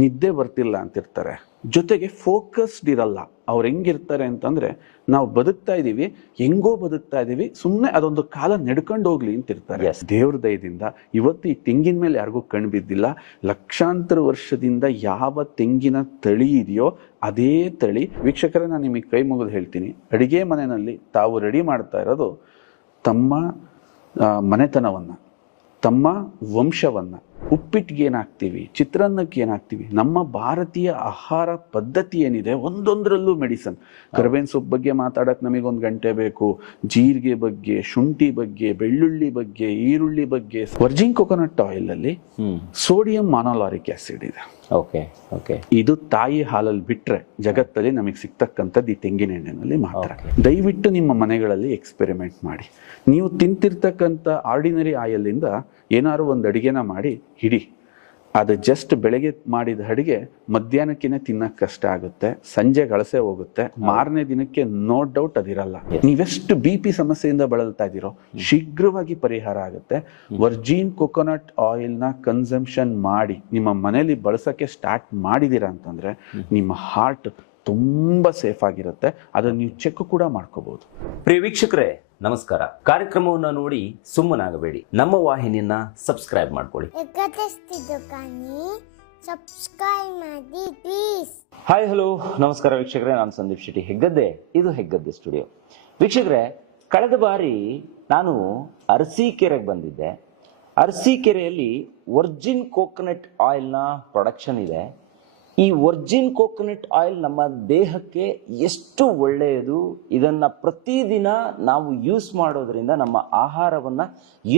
ನಿದ್ದೆ ಬರ್ತಿಲ್ಲ ಅಂತಿರ್ತಾರೆ, ಜೊತೆಗೆ ಫೋಕಸ್ಡ್ ಇರಲ್ಲ. ಅವ್ರು ಹೆಂಗಿರ್ತಾರೆ ಅಂತಂದ್ರೆ, ನಾವು ಬದುಕ್ತಾ ಇದೀವಿ, ಹೆಂಗೋ ಬದುಕ್ತಾ ಇದೀವಿ, ಸುಮ್ಮನೆ ಅದೊಂದು ಕಾಲ ನಡ್ಕೊಂಡು ಹೋಗ್ಲಿ ಅಂತಿರ್ತಾರೆ. ದೇವ್ರ ದಯದಿಂದ ಇವತ್ತು ಈ ತೆಂಗಿನ ಮೇಲೆ ಯಾರಿಗೂ ಕಣ್ಣು ಬಿದ್ದಿಲ್ಲ. ಲಕ್ಷಾಂತರ ವರ್ಷದಿಂದ ಯಾವ ತೆಂಗಿನ ತಳಿ ಇದೆಯೋ ಅದೇ ತಳಿ. ವೀಕ್ಷಕರೇ, ನಾನು ನಿಮಗೆ ಕೈ ಮುಗಿದು ಹೇಳ್ತೀನಿ, ಅಡಿಗೆ ಮನೆಯಲ್ಲಿ ತಾವು ರೆಡಿ ಮಾಡ್ತಾ ಇರೋದು ತಮ್ಮ ಮನೆತನವನ್ನ, ತಮ್ಮ ವಂಶವನ್ನ. ಉಪ್ಪಿಟ್ಟಿಗೆ ಏನಾಗ್ತೀವಿ, ಚಿತ್ರಾನ್ನಕ್ಕೆ ಏನಾಗ್ತೀವಿ, ನಮ್ಮ ಭಾರತೀಯ ಆಹಾರ ಪದ್ಧತಿ ಏನಿದೆ ಒಂದೊಂದರಲ್ಲೂ ಮೆಡಿಸನ್. ಕರ್ಬೇವಿನ ಸೊಪ್ಪು ಬಗ್ಗೆ ಮಾತಾಡಕ್ಕೆ ನಮಗೊಂದು ಗಂಟೆ ಬೇಕು, ಜೀರಿಗೆ ಬಗ್ಗೆ, ಶುಂಠಿ ಬಗ್ಗೆ, ಬೆಳ್ಳುಳ್ಳಿ ಬಗ್ಗೆ, ಈರುಳ್ಳಿ ಬಗ್ಗೆ. ವರ್ಜಿನ್ ಕೊಕೊನಟ್ ಆಯಿಲ್ ಅಲ್ಲಿ ಸೋಡಿಯಂ ಮಾನೋಲಾರಿಕ್ ಆಸಿಡ್ ಇದೆ. ಇದು ತಾಯಿ ಹಾಲಲ್ಲಿ ಬಿಟ್ರೆ ಜಗತ್ತಲ್ಲಿ ನಮಗೆ ಸಿಗ್ತಕ್ಕಂಥದ್ದು ಈ ತೆಂಗಿನ ಎಣ್ಣೆನಲ್ಲಿ ಮಾತ್ರ. ದಯವಿಟ್ಟು ನಿಮ್ಮ ಮನೆಗಳಲ್ಲಿ ಎಕ್ಸ್ಪೆರಿಮೆಂಟ್ ಮಾಡಿ. ನೀವು ತಿಂತಿರ್ತಕ್ಕಂಥ ಆರ್ಡಿನರಿ ಆಯಿಲ್ ಇಂದ ಏನಾದ್ರು ಒಂದು ಅಡಿಗೆನ ಮಾಡಿ ಹಿಡಿ. ಅದು ಜಸ್ಟ್ ಬೆಳಗ್ಗೆ ಮಾಡಿದ ಅಡಿಗೆ ಮಧ್ಯಾಹ್ನಕ್ಕಿನೇ ತಿನ್ನಕ್ ಕಷ್ಟ ಆಗುತ್ತೆ, ಸಂಜೆ ಗಳಸೆ ಹೋಗುತ್ತೆ, ಮಾರನೇ ದಿನಕ್ಕೆ ನೋ ಡೌಟ್ ಅದಿರಲ್ಲ. ನೀವೆಷ್ಟು BP ಸಮಸ್ಯೆಯಿಂದ ಬಳಲ್ತಾ ಇದ್ದೀರೋ ಶೀಘ್ರವಾಗಿ ಪರಿಹಾರ ಆಗುತ್ತೆ. ವರ್ಜಿನ್ ಕೊಕೊನಟ್ ಆಯಿಲ್ ನ ಕನ್ಸಂಪ್ಷನ್ ಮಾಡಿ ನಿಮ್ಮ ಮನೆಯಲ್ಲಿ ಬಳಸಕ್ಕೆ ಸ್ಟಾರ್ಟ್ ಮಾಡಿದೀರಾ ಅಂತಂದ್ರೆ ನಿಮ್ಮ ಹಾರ್ಟ್ ತುಂಬಾ ಸೇಫ್ ಆಗಿರುತ್ತೆ. ಅದನ್ನ ನೀವು ಚೆಕ್ ಕೂಡ ಮಾಡ್ಕೋಬಹುದು. ಪ್ರಿಯ ವೀಕ್ಷಕರೇ ನಮಸ್ಕಾರ. ಕಾರ್ಯಕ್ರಮವನ್ನ ನೋಡಿ ಸುಮ್ಮನಾಗಬೇಡಿ, ನಮ್ಮ ವಾಹಿನಿಯನ್ನ ಸಬ್ಸ್ಕ್ರೈಬ್ ಮಾಡ್ಕೊಳ್ಳಿ. ಹಾಯ್ ಹಲೋ ನಮಸ್ಕಾರ ವೀಕ್ಷಕರೇ, ನಾನು ಸಂದೀಪ್ ಶೆಟ್ಟಿ ಹೆಗ್ಗದ್ದೆ. ಇದು ಹೆಗ್ಗದ್ದೆ ಸ್ಟುಡಿಯೋ. ವೀಕ್ಷಕರೇ, ಕಳೆದ ಬಾರಿ ನಾನು ಅರಸೀಕೆರೆಗೆ ಬಂದಿದ್ದೆ. ಅರಸೀಕೆರೆಯಲ್ಲಿ ವರ್ಜಿನ್ ಕೋಕೋನಟ್ ಆಯಿಲ್ನ ಪ್ರೊಡಕ್ಷನ್ ಇದೆ. ಈ ವರ್ಜಿನ್ ಕೋಕೋನಟ್ ಆಯಿಲ್ ನಮ್ಮ ದೇಹಕ್ಕೆ ಎಷ್ಟು ಒಳ್ಳೆಯದು, ಇದನ್ನ ಪ್ರತಿದಿನ ನಾವು ಯೂಸ್ ಮಾಡೋದ್ರಿಂದ ನಮ್ಮ ಆಹಾರವನ್ನ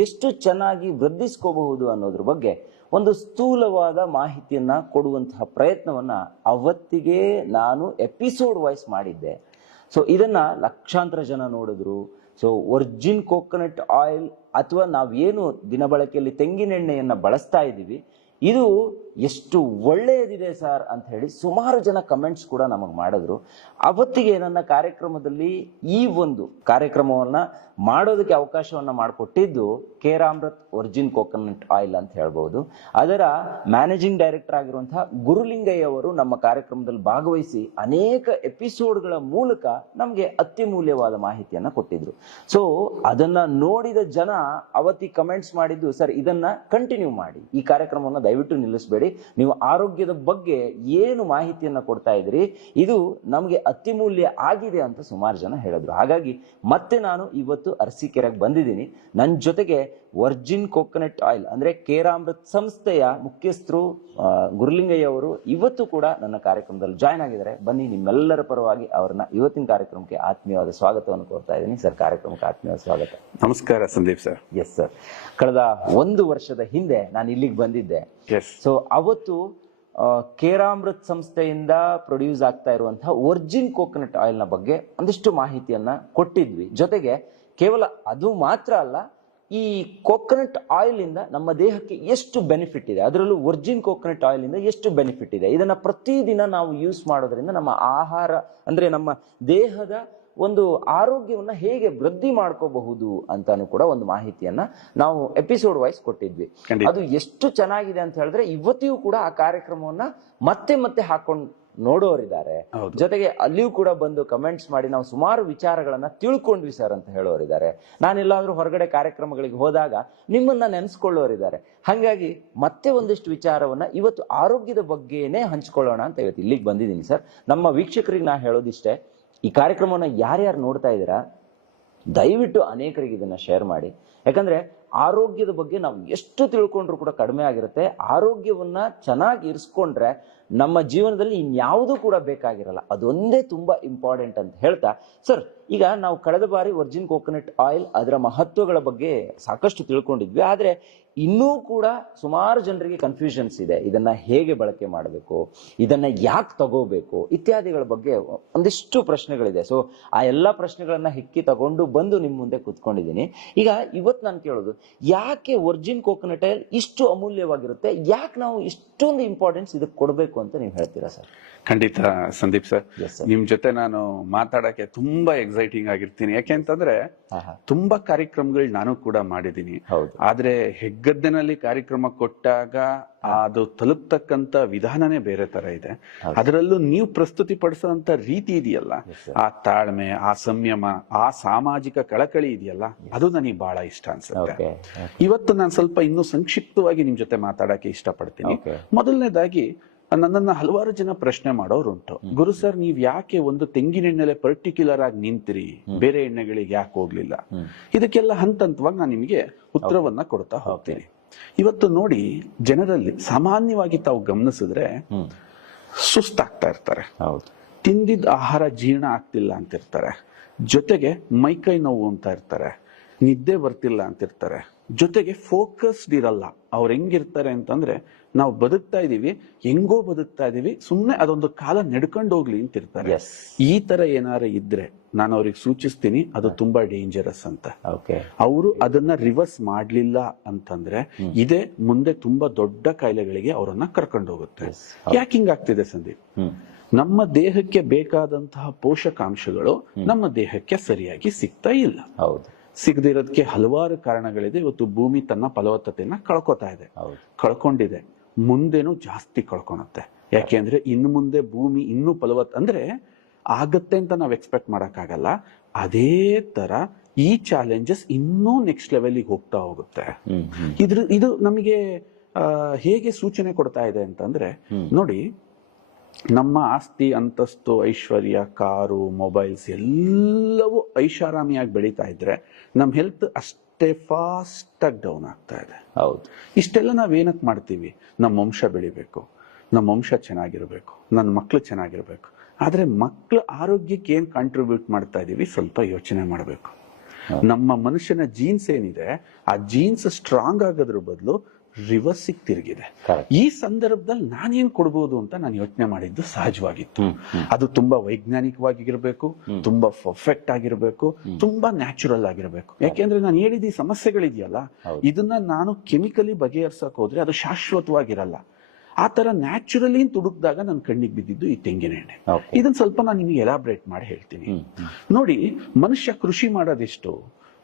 ಎಷ್ಟು ಚೆನ್ನಾಗಿ ವೃದ್ಧಿಸ್ಕೋಬಹುದು ಅನ್ನೋದ್ರ ಬಗ್ಗೆ ಒಂದು ಸ್ಥೂಲವಾದ ಮಾಹಿತಿಯನ್ನ ಕೊಡುವಂತಹ ಪ್ರಯತ್ನವನ್ನ ಅವತ್ತಿಗೆ ನಾನು ಎಪಿಸೋಡ್ ವೈಸ್ ಮಾಡಿದ್ದೆ. ಸೊ ಇದನ್ನ ಲಕ್ಷಾಂತರ ಜನ ನೋಡಿದ್ರು. ಸೊ ವರ್ಜಿನ್ ಕೋಕೋನಟ್ ಆಯಿಲ್ ಅಥವಾ ನಾವೇನು ದಿನಬಳಕೆಯಲ್ಲಿ ತೆಂಗಿನೆಣ್ಣೆಯನ್ನ ಬಳಸ್ತಾ ಇದ್ದೀವಿ, ಇದು ಎಷ್ಟು ಒಳ್ಳೆಯದಿದೆ ಸರ್ ಅಂತ ಹೇಳಿ ಸುಮಾರು ಜನ ಕಮೆಂಟ್ಸ್ ಕೂಡ ನಮಗೆ ಮಾಡಿದ್ರು. ಅವತ್ತಿಗೆ ನನ್ನ ಕಾರ್ಯಕ್ರಮದಲ್ಲಿ ಈ ಒಂದು ಕಾರ್ಯಕ್ರಮವನ್ನ ಮಾಡೋದಕ್ಕೆ ಅವಕಾಶವನ್ನ ಮಾಡಿಕೊಟ್ಟಿದ್ದು ಕೇರಾಮೃತ್ ವರ್ಜಿನ್ ಕೋಕೋನಟ್ ಆಯಿಲ್ ಅಂತ ಹೇಳ್ಬಹುದು. ಅದರ ಮ್ಯಾನೇಜಿಂಗ್ ಡೈರೆಕ್ಟರ್ ಆಗಿರುವಂತಹ ಗುರುಲಿಂಗಯ್ಯ ಅವರು ನಮ್ಮ ಕಾರ್ಯಕ್ರಮದಲ್ಲಿ ಭಾಗವಹಿಸಿ ಅನೇಕ ಎಪಿಸೋಡ್ಗಳ ಮೂಲಕ ನಮಗೆ ಅತ್ಯಮೂಲ್ಯವಾದ ಮಾಹಿತಿಯನ್ನ ಕೊಟ್ಟಿದ್ರು. ಸೊ ಅದನ್ನ ನೋಡಿದ ಜನ ಅವತ್ತಿ ಕಮೆಂಟ್ಸ್ ಮಾಡಿದ್ದು, ಸರ್ ಇದನ್ನ ಕಂಟಿನ್ಯೂ ಮಾಡಿ, ಈ ಕಾರ್ಯಕ್ರಮವನ್ನು ದಯವಿಟ್ಟು ನಿಲ್ಲಿಸಬೇಡಿ, ನೀವು ಆರೋಗ್ಯದ ಬಗ್ಗೆ ಏನು ಮಾಹಿತಿಯನ್ನ ಕೊಡ್ತಾ ಇದ್ರಿ ಇದು ನಮಗೆ ಅತ್ಯಮೂಲ್ಯ ಆಗಿದೆ ಅಂತ ಸುಮಾರು ಜನ ಹೇಳಿದ್ರು. ಹಾಗಾಗಿ ಮತ್ತೆ ನಾನು ಇವತ್ತು ಅರಸೀಕೆರೆಗೆ ಬಂದಿದ್ದೀನಿ. ನನ್ನ ಜೊತೆಗೆ ವರ್ಜಿನ್ ಕೋಕೋನಟ್ ಆಯಿಲ್ ಅಂದ್ರೆ ಕೇರಾಮೃತ್ ಸಂಸ್ಥೆಯ ಮುಖ್ಯಸ್ಥರು ಗುರುಲಿಂಗಯ್ಯ ಅವರು ಇವತ್ತು ಕೂಡ ನನ್ನ ಕಾರ್ಯಕ್ರಮದಲ್ಲಿ ಜಾಯ್ನ್ ಆಗಿದ್ದಾರೆ. ಬನ್ನಿ, ನಿಮ್ಮೆಲ್ಲರ ಪರವಾಗಿ ಅವರನ್ನ ಇವತ್ತಿನ ಕಾರ್ಯಕ್ರಮಕ್ಕೆ ಆತ್ಮೀಯವಾದ ಸ್ವಾಗತವನ್ನು ಕೋರ್ತಾ ಇದ್ದೀನಿ. ಸರ್, ಕಾರ್ಯಕ್ರಮಕ್ಕೆ ಆತ್ಮೀಯವಾದ ಸ್ವಾಗತ. ನಮಸ್ಕಾರ ಸಂದೀಪ್ ಸರ್. ಎಸ್ ಸರ್, ಕಳೆದ 1 ವರ್ಷದ ಹಿಂದೆ ನಾನು ಇಲ್ಲಿಗೆ ಬಂದಿದ್ದೆ. ಸೊ ಅವತ್ತು ಕೇರಾಮೃತ್ ಸಂಸ್ಥೆಯಿಂದ ಪ್ರೊಡ್ಯೂಸ್ ಆಗ್ತಾ ಇರುವಂತಹ ವರ್ಜಿನ್ ಕೋಕೋನಟ್ ಆಯಿಲ್ ನ ಬಗ್ಗೆ ಒಂದಿಷ್ಟು ಮಾಹಿತಿಯನ್ನ ಕೊಟ್ಟಿದ್ವಿ. ಜೊತೆಗೆ ಕೇವಲ ಅದು ಮಾತ್ರ ಅಲ್ಲ, ಈ ಕೋಕೋನಟ್ ಆಯಿಲ್ ಇಂದ ನಮ್ಮ ದೇಹಕ್ಕೆ ಎಷ್ಟು ಬೆನಿಫಿಟ್ ಇದೆ, ಅದರಲ್ಲೂ ವರ್ಜಿನ್ ಕೋಕೋನಟ್ ಆಯಿಲ್ ಇಂದ ಎಷ್ಟು ಬೆನಿಫಿಟ್ ಇದೆ, ಇದನ್ನ ಪ್ರತಿದಿನ ನಾವು ಯೂಸ್ ಮಾಡೋದ್ರಿಂದ ನಮ್ಮ ಆಹಾರ ಅಂದ್ರೆ ನಮ್ಮ ದೇಹದ ಒಂದು ಆರೋಗ್ಯವನ್ನ ಹೇಗೆ ವೃದ್ಧಿ ಮಾಡ್ಕೋಬಹುದು ಅಂತಾನು ಕೂಡ ಒಂದು ಮಾಹಿತಿಯನ್ನ ನಾವು ಎಪಿಸೋಡ್ ವೈಸ್ ಕೊಟ್ಟಿದ್ವಿ. ಅದು ಎಷ್ಟು ಚೆನ್ನಾಗಿದೆ ಅಂತ ಹೇಳಿದ್ರೆ ಇವತ್ತಿಗೂ ಕೂಡ ಆ ಕಾರ್ಯಕ್ರಮವನ್ನ ಮತ್ತೆ ಮತ್ತೆ ಹಾಕೊಂಡು ನೋಡೋರಿದ್ದಾರೆ. ಜೊತೆಗೆ ಅಲ್ಲಿಯೂ ಕೂಡ ಬಂದು ಕಮೆಂಟ್ಸ್ ಮಾಡಿ ನಾವು ಸುಮಾರು ವಿಚಾರಗಳನ್ನ ತಿಳ್ಕೊಂಡ್ವಿ ಸರ್ ಅಂತ ಹೇಳೋರಿದ್ದಾರೆ. ನಾನೆಲ್ಲಾದ್ರೂ ಹೊರಗಡೆ ಕಾರ್ಯಕ್ರಮಗಳಿಗೆ ಹೋದಾಗ ನಿಮ್ಮನ್ನ ನೆನೆಸ್ಕೊಳ್ಳೋರಿದ್ದಾರೆ. ಹಾಗಾಗಿ ಮತ್ತೆ ಒಂದಿಷ್ಟು ವಿಚಾರವನ್ನ ಇವತ್ತು ಆರೋಗ್ಯದ ಬಗ್ಗೆನೇ ಹಂಚ್ಕೊಳ್ಳೋಣ ಅಂತ ಇವತ್ತು ಇಲ್ಲಿಗೆ ಬಂದಿದ್ದೀನಿ ಸರ್. ನಮ್ಮ ವೀಕ್ಷಕರಿಗೆ ನಾ ಹೇಳೋದಿಷ್ಟೇ, ಈ ಕಾರ್ಯಕ್ರಮವನ್ನ ಯಾರ್ಯಾರು ನೋಡ್ತಾ ಇದ್ದೀರಾ ದಯವಿಟ್ಟು ಅನೇಕರಿಗೆ ಇದನ್ನ ಶೇರ್ ಮಾಡಿ. ಯಾಕಂದ್ರೆ ಆರೋಗ್ಯದ ಬಗ್ಗೆ ನಾವು ಎಷ್ಟು ತಿಳ್ಕೊಂಡ್ರು ಕೂಡ ಕಡಿಮೆ ಆಗಿರುತ್ತೆ. ಆರೋಗ್ಯವನ್ನ ಚೆನ್ನಾಗಿ ಇರಿಸ್ಕೊಂಡ್ರೆ ನಮ್ಮ ಜೀವನದಲ್ಲಿ ಇನ್ಯಾವುದೂ ಕೂಡ ಬೇಕಾಗಿರಲ್ಲ. ಅದೊಂದೇ ತುಂಬಾ ಇಂಪಾರ್ಟೆಂಟ್ ಅಂತ ಹೇಳ್ತಾ, ಸರ್ ಈಗ ನಾವು ಕಳೆದ ಬಾರಿ ವರ್ಜಿನ್ ಕೋಕೋನಟ್ ಆಯಿಲ್ ಅದರ ಮಹತ್ವಗಳ ಬಗ್ಗೆ ಸಾಕಷ್ಟು ತಿಳ್ಕೊಂಡಿದ್ವಿ. ಆದ್ರೆ ಇನ್ನೂ ಕೂಡ ಸುಮಾರು ಜನರಿಗೆ ಕನ್ಫ್ಯೂಷನ್ಸ್ ಇದೆ. ಇದನ್ನ ಹೇಗೆ ಬಳಕೆ ಮಾಡಬೇಕು, ಇದನ್ನ ಯಾಕೆ ತಗೋಬೇಕು ಇತ್ಯಾದಿಗಳ ಬಗ್ಗೆ ಒಂದಿಷ್ಟು ಪ್ರಶ್ನೆಗಳಿದೆ. ಸೊ ಆ ಎಲ್ಲಾ ಪ್ರಶ್ನೆಗಳನ್ನ ಹಿಕ್ಕಿ ತಗೊಂಡು ಬಂದು ನಿಮ್ ಮುಂದೆ ಕೂತ್ಕೊಂಡಿದ್ದೀನಿ. ಈಗ ಇವತ್ತು ನಾನು ಕೇಳೋದು, ಯಾಕೆ ವರ್ಜಿನ್ ಕೋಕೋನಟ್ ಆಯಿಲ್ ಇಷ್ಟು ಅಮೂಲ್ಯವಾಗಿರುತ್ತೆ, ಯಾಕೆ ನಾವು ಇಷ್ಟೊಂದು ಇಂಪಾರ್ಟೆನ್ಸ್ ಇದಕ್ಕೆ ಕೊಡಬೇಕು ಇರಬೇಕು ಅಂತ ನೀವು ಹೇಳ್ತೀರಾ ಸರ್? ಖಂಡಿತ ಸಂದೀಪ್ ಸರ್, Yes, sir. ನಿಮ್ ಜೊತೆ ನಾನು ಮಾತಾಡಕ್ಕೆ ತುಂಬಾ ಎಕ್ಸೈಟಿಂಗ್ ಆಗಿರ್ತೀನಿ. ಯಾಕೆಂತಂದ್ರೆ ತುಂಬಾ ಕಾರ್ಯಕ್ರಮಗಳು ನಾನು ಕೂಡ ಮಾಡಿದೀನಿ. ಹೌದು. ಆದ್ರೆ ಹೆಗ್ಗದ್ದೆನಲ್ಲಿ ಕಾರ್ಯಕ್ರಮ ಕೊಟ್ಟಾಗ ಅದು ತಲುಪ್ತಕ್ಕಂತ ವಿಧಾನನೇ ಬೇರೆ ತರ ಇದೆ. ಅದರಲ್ಲೂ ನೀವು ಪ್ರಸ್ತುತಿ ಪಡಿಸುವಂತ ರೀತಿ ಇದೆಯಲ್ಲ, ಆ ತಾಳ್ಮೆ, ಆ ಸಂಯಮ, ಆ ಸಾಮಾಜಿಕ ಕಳಕಳಿ ಇದೆಯಲ್ಲ, ಅದು ನನಗೆ ಬಹಳ ಇಷ್ಟ ಅನ್ಸುತ್ತೆ. ಇವತ್ತು ನಾನು ಸ್ವಲ್ಪ ಇನ್ನೂ ಸಂಕ್ಷಿಪ್ತವಾಗಿ ನಿಮ್ ಜೊತೆ ಮಾತಾಡಕ್ಕೆ ಇಷ್ಟಪಡ್ತೀನಿ. ಮೊದಲನೇದಾಗಿ ನನ್ನನ್ನ ಹಲವಾರು ಜನ ಪ್ರಶ್ನೆ ಮಾಡೋರುಂಟು, ಗುರು ಸರ್ ನೀವ್ ಯಾಕೆ ಒಂದು ತೆಂಗಿನ ಎಣ್ಣೆಲೆ ಪರ್ಟಿಕ್ಯುಲರ್ ಆಗಿ ನಿಂತಿರಿ, ಬೇರೆ ಎಣ್ಣೆಗಳಿಗೆ ಯಾಕೆ ಹೋಗ್ಲಿಲ್ಲ? ಇದಕ್ಕೆಲ್ಲ ಹಂತ ಹಂತವಾಗಿ ನಾನು ನಿಮಗೆ ಉತ್ತರವನ್ನ ಕೊಡ್ತಾ ಹೋಗ್ತೀನಿ. ಇವತ್ತು ನೋಡಿ, ಜನರಲ್ಲಿ ಸಾಮಾನ್ಯವಾಗಿ ತಾವು ಗಮನಿಸಿದ್ರೆ ಸುಸ್ತಾಗ್ತಾ ಇರ್ತಾರೆ, ತಿಂದಿದ್ದ ಆಹಾರ ಜೀರ್ಣ ಆಗ್ತಿಲ್ಲ ಅಂತಿರ್ತಾರೆ, ಜೊತೆಗೆ ಮೈಕೈ ನೋವು ಅಂತ ಇರ್ತಾರೆ, ನಿದ್ದೆ ಬರ್ತಿಲ್ಲ ಅಂತಿರ್ತಾರೆ, ಜೊತೆಗೆ ಫೋಕಸ್ಡ್ ಇರಲ್ಲ. ಅವ್ರು ಹೆಂಗಿರ್ತಾರೆ ಅಂತಂದ್ರೆ, ನಾವು ಬದುಕ್ತಾ ಇದೀವಿ, ಹೆಂಗೋ ಬದುಕ್ತಾ ಇದೀವಿ, ಸುಮ್ನೆ ಅದೊಂದು ಕಾಲ ನಡ್ಕೊಂಡು ಹೋಗ್ಲಿ ಅಂತಿರ್ತಾರೆ. ಈ ತರ ಏನಾರ ಇದ್ರೆ ನಾನು ಅವ್ರಿಗೆ ಸೂಚಿಸ್ತೀನಿ, ಅದು ತುಂಬಾ ಡೇಂಜರಸ್ ಅಂತ. ಅವರು ಅದನ್ನ ರಿವರ್ಸ್ ಮಾಡ್ಲಿಲ್ಲ ಅಂತಂದ್ರೆ ಇದೇ ಮುಂದೆ ತುಂಬಾ ದೊಡ್ಡ ಕಾಯಿಲೆಗಳಿಗೆ ಅವರನ್ನ ಕರ್ಕೊಂಡು ಹೋಗುತ್ತೆ. ಯಾಕೆ ಹಿಂಗಾಗ್ತಿದೆ ಸಂದೀಪ್? ನಮ್ಮ ದೇಹಕ್ಕೆ ಬೇಕಾದಂತಹ ಪೋಷಕಾಂಶಗಳು ನಮ್ಮ ದೇಹಕ್ಕೆ ಸರಿಯಾಗಿ ಸಿಗ್ತಾ ಇಲ್ಲ. ಸಿಗದಿರೋದಕ್ಕೆ ಹಲವಾರು ಕಾರಣಗಳಿದೆ. ಇವತ್ತು ಭೂಮಿ ತನ್ನ ಫಲವತ್ತತೆಯನ್ನ ಕಳ್ಕೊತಾ ಇದೆ, ಕಳ್ಕೊಂಡಿದೆ, ಮುಂದೆನೂ ಜಾಸ್ತಿ ಕಳ್ಕೊಳುತ್ತೆ. ಯಾಕೆಂದ್ರೆ ಇನ್ನು ಮುಂದೆ ಭೂಮಿ ಇನ್ನೂ ಅಂದ್ರೆ ಆಗತ್ತೆ ಅಂತ ನಾವು ಎಕ್ಸ್ಪೆಕ್ಟ್ ಮಾಡಕ್ಕಾಗಲ್ಲ. ಅದೇ ತರ ಈ ಚಾಲೆಂಜಸ್ ಇನ್ನೂ ನೆಕ್ಸ್ಟ್ ಲೆವೆಲ್ಗೆ ಹೋಗ್ತಾ ಹೋಗುತ್ತೆ. ಇದು ನಮಗೆ ಹೇಗೆ ಸೂಚನೆ ಕೊಡ್ತಾ ಇದೆ ಅಂತಂದ್ರೆ, ನೋಡಿ, ನಮ್ಮ ಆಸ್ತಿ, ಅಂತಸ್ತು, ಐಶ್ವರ್ಯ, ಕಾರು, ಮೊಬೈಲ್ಸ್ ಎಲ್ಲವೂ ಐಷಾರಾಮಿಯಾಗಿ ಬೆಳೀತಾ ಇದ್ರೆ ನಮ್ಮ ಹೆಲ್ತ್ ಅಷ್ಟೇ ಫಾಸ್ಟ್ ಆಗಿ ಡೌನ್ ಆಗ್ತಾ ಇದೆ. ಇಷ್ಟೆಲ್ಲ ನಾವೇನಕ್ ಮಾಡ್ತೀವಿ? ನಮ್ಮ ವಂಶ ಬೆಳಿಬೇಕು, ನಮ್ಮ ವಂಶ ಚೆನ್ನಾಗಿರ್ಬೇಕು, ನನ್ನ ಮಕ್ಳು ಚೆನ್ನಾಗಿರ್ಬೇಕು. ಆದ್ರೆ ಮಕ್ಳ ಆರೋಗ್ಯಕ್ಕೆ ಏನ್ ಕಾಂಟ್ರಿಬ್ಯೂಟ್ ಮಾಡ್ತಾ ಇದೀವಿ ಸ್ವಲ್ಪ ಯೋಚನೆ ಮಾಡಬೇಕು. ನಮ್ಮ ಮನುಷ್ಯನ ಜೀನ್ಸ್ ಏನಿದೆ, ಆ ಜೀನ್ಸ್ ಸ್ಟ್ರಾಂಗ್ ಆಗೋದ್ರ ಬದಲು ರಿವರ್ಸ್ ತಿರುಗಿದೆ. ಈ ಸಂದರ್ಭದಲ್ಲಿ ನಾನೇನ್ ಕೊಡ್ಬೋದು ಅಂತ ನಾನು ಯೋಚನೆ ಮಾಡಿದ್ದು ಸಹಜವಾಗಿತ್ತು. ಅದು ತುಂಬಾ ವೈಜ್ಞಾನಿಕವಾಗಿರ್ಬೇಕು, ತುಂಬಾ ಪರ್ಫೆಕ್ಟ್ ಆಗಿರ್ಬೇಕು, ತುಂಬಾ ನ್ಯಾಚುರಲ್ ಆಗಿರ್ಬೇಕು. ಯಾಕೆಂದ್ರೆ ನಾನು ಹೇಳಿದ ಈ ಸಮಸ್ಯೆಗಳಿದೆಯಲ್ಲ, ಇದನ್ನ ನಾನು ಕೆಮಿಕಲಿ ಬಗೆಹರಿಸಕ್ ಹೋದ್ರೆ ಅದು ಶಾಶ್ವತವಾಗಿರಲ್ಲ. ಆ ತರ ನ್ಯಾಚುರಲಿ ತುಡುಕ್ದಾಗ ನನ್ನ ಕಣ್ಣಿಗೆ ಬಿದ್ದಿದ್ದು ಈ ತೆಂಗಿನ ಎಣ್ಣೆ. ಇದನ್ನ ಸ್ವಲ್ಪ ನಾನು ನಿಮಗೆ ಎಲಾಬ್ರೇಟ್ ಮಾಡಿ ಹೇಳ್ತೀನಿ. ನೋಡಿ, ಮನುಷ್ಯ ಕೃಷಿ ಮಾಡೋದಿಷ್ಟು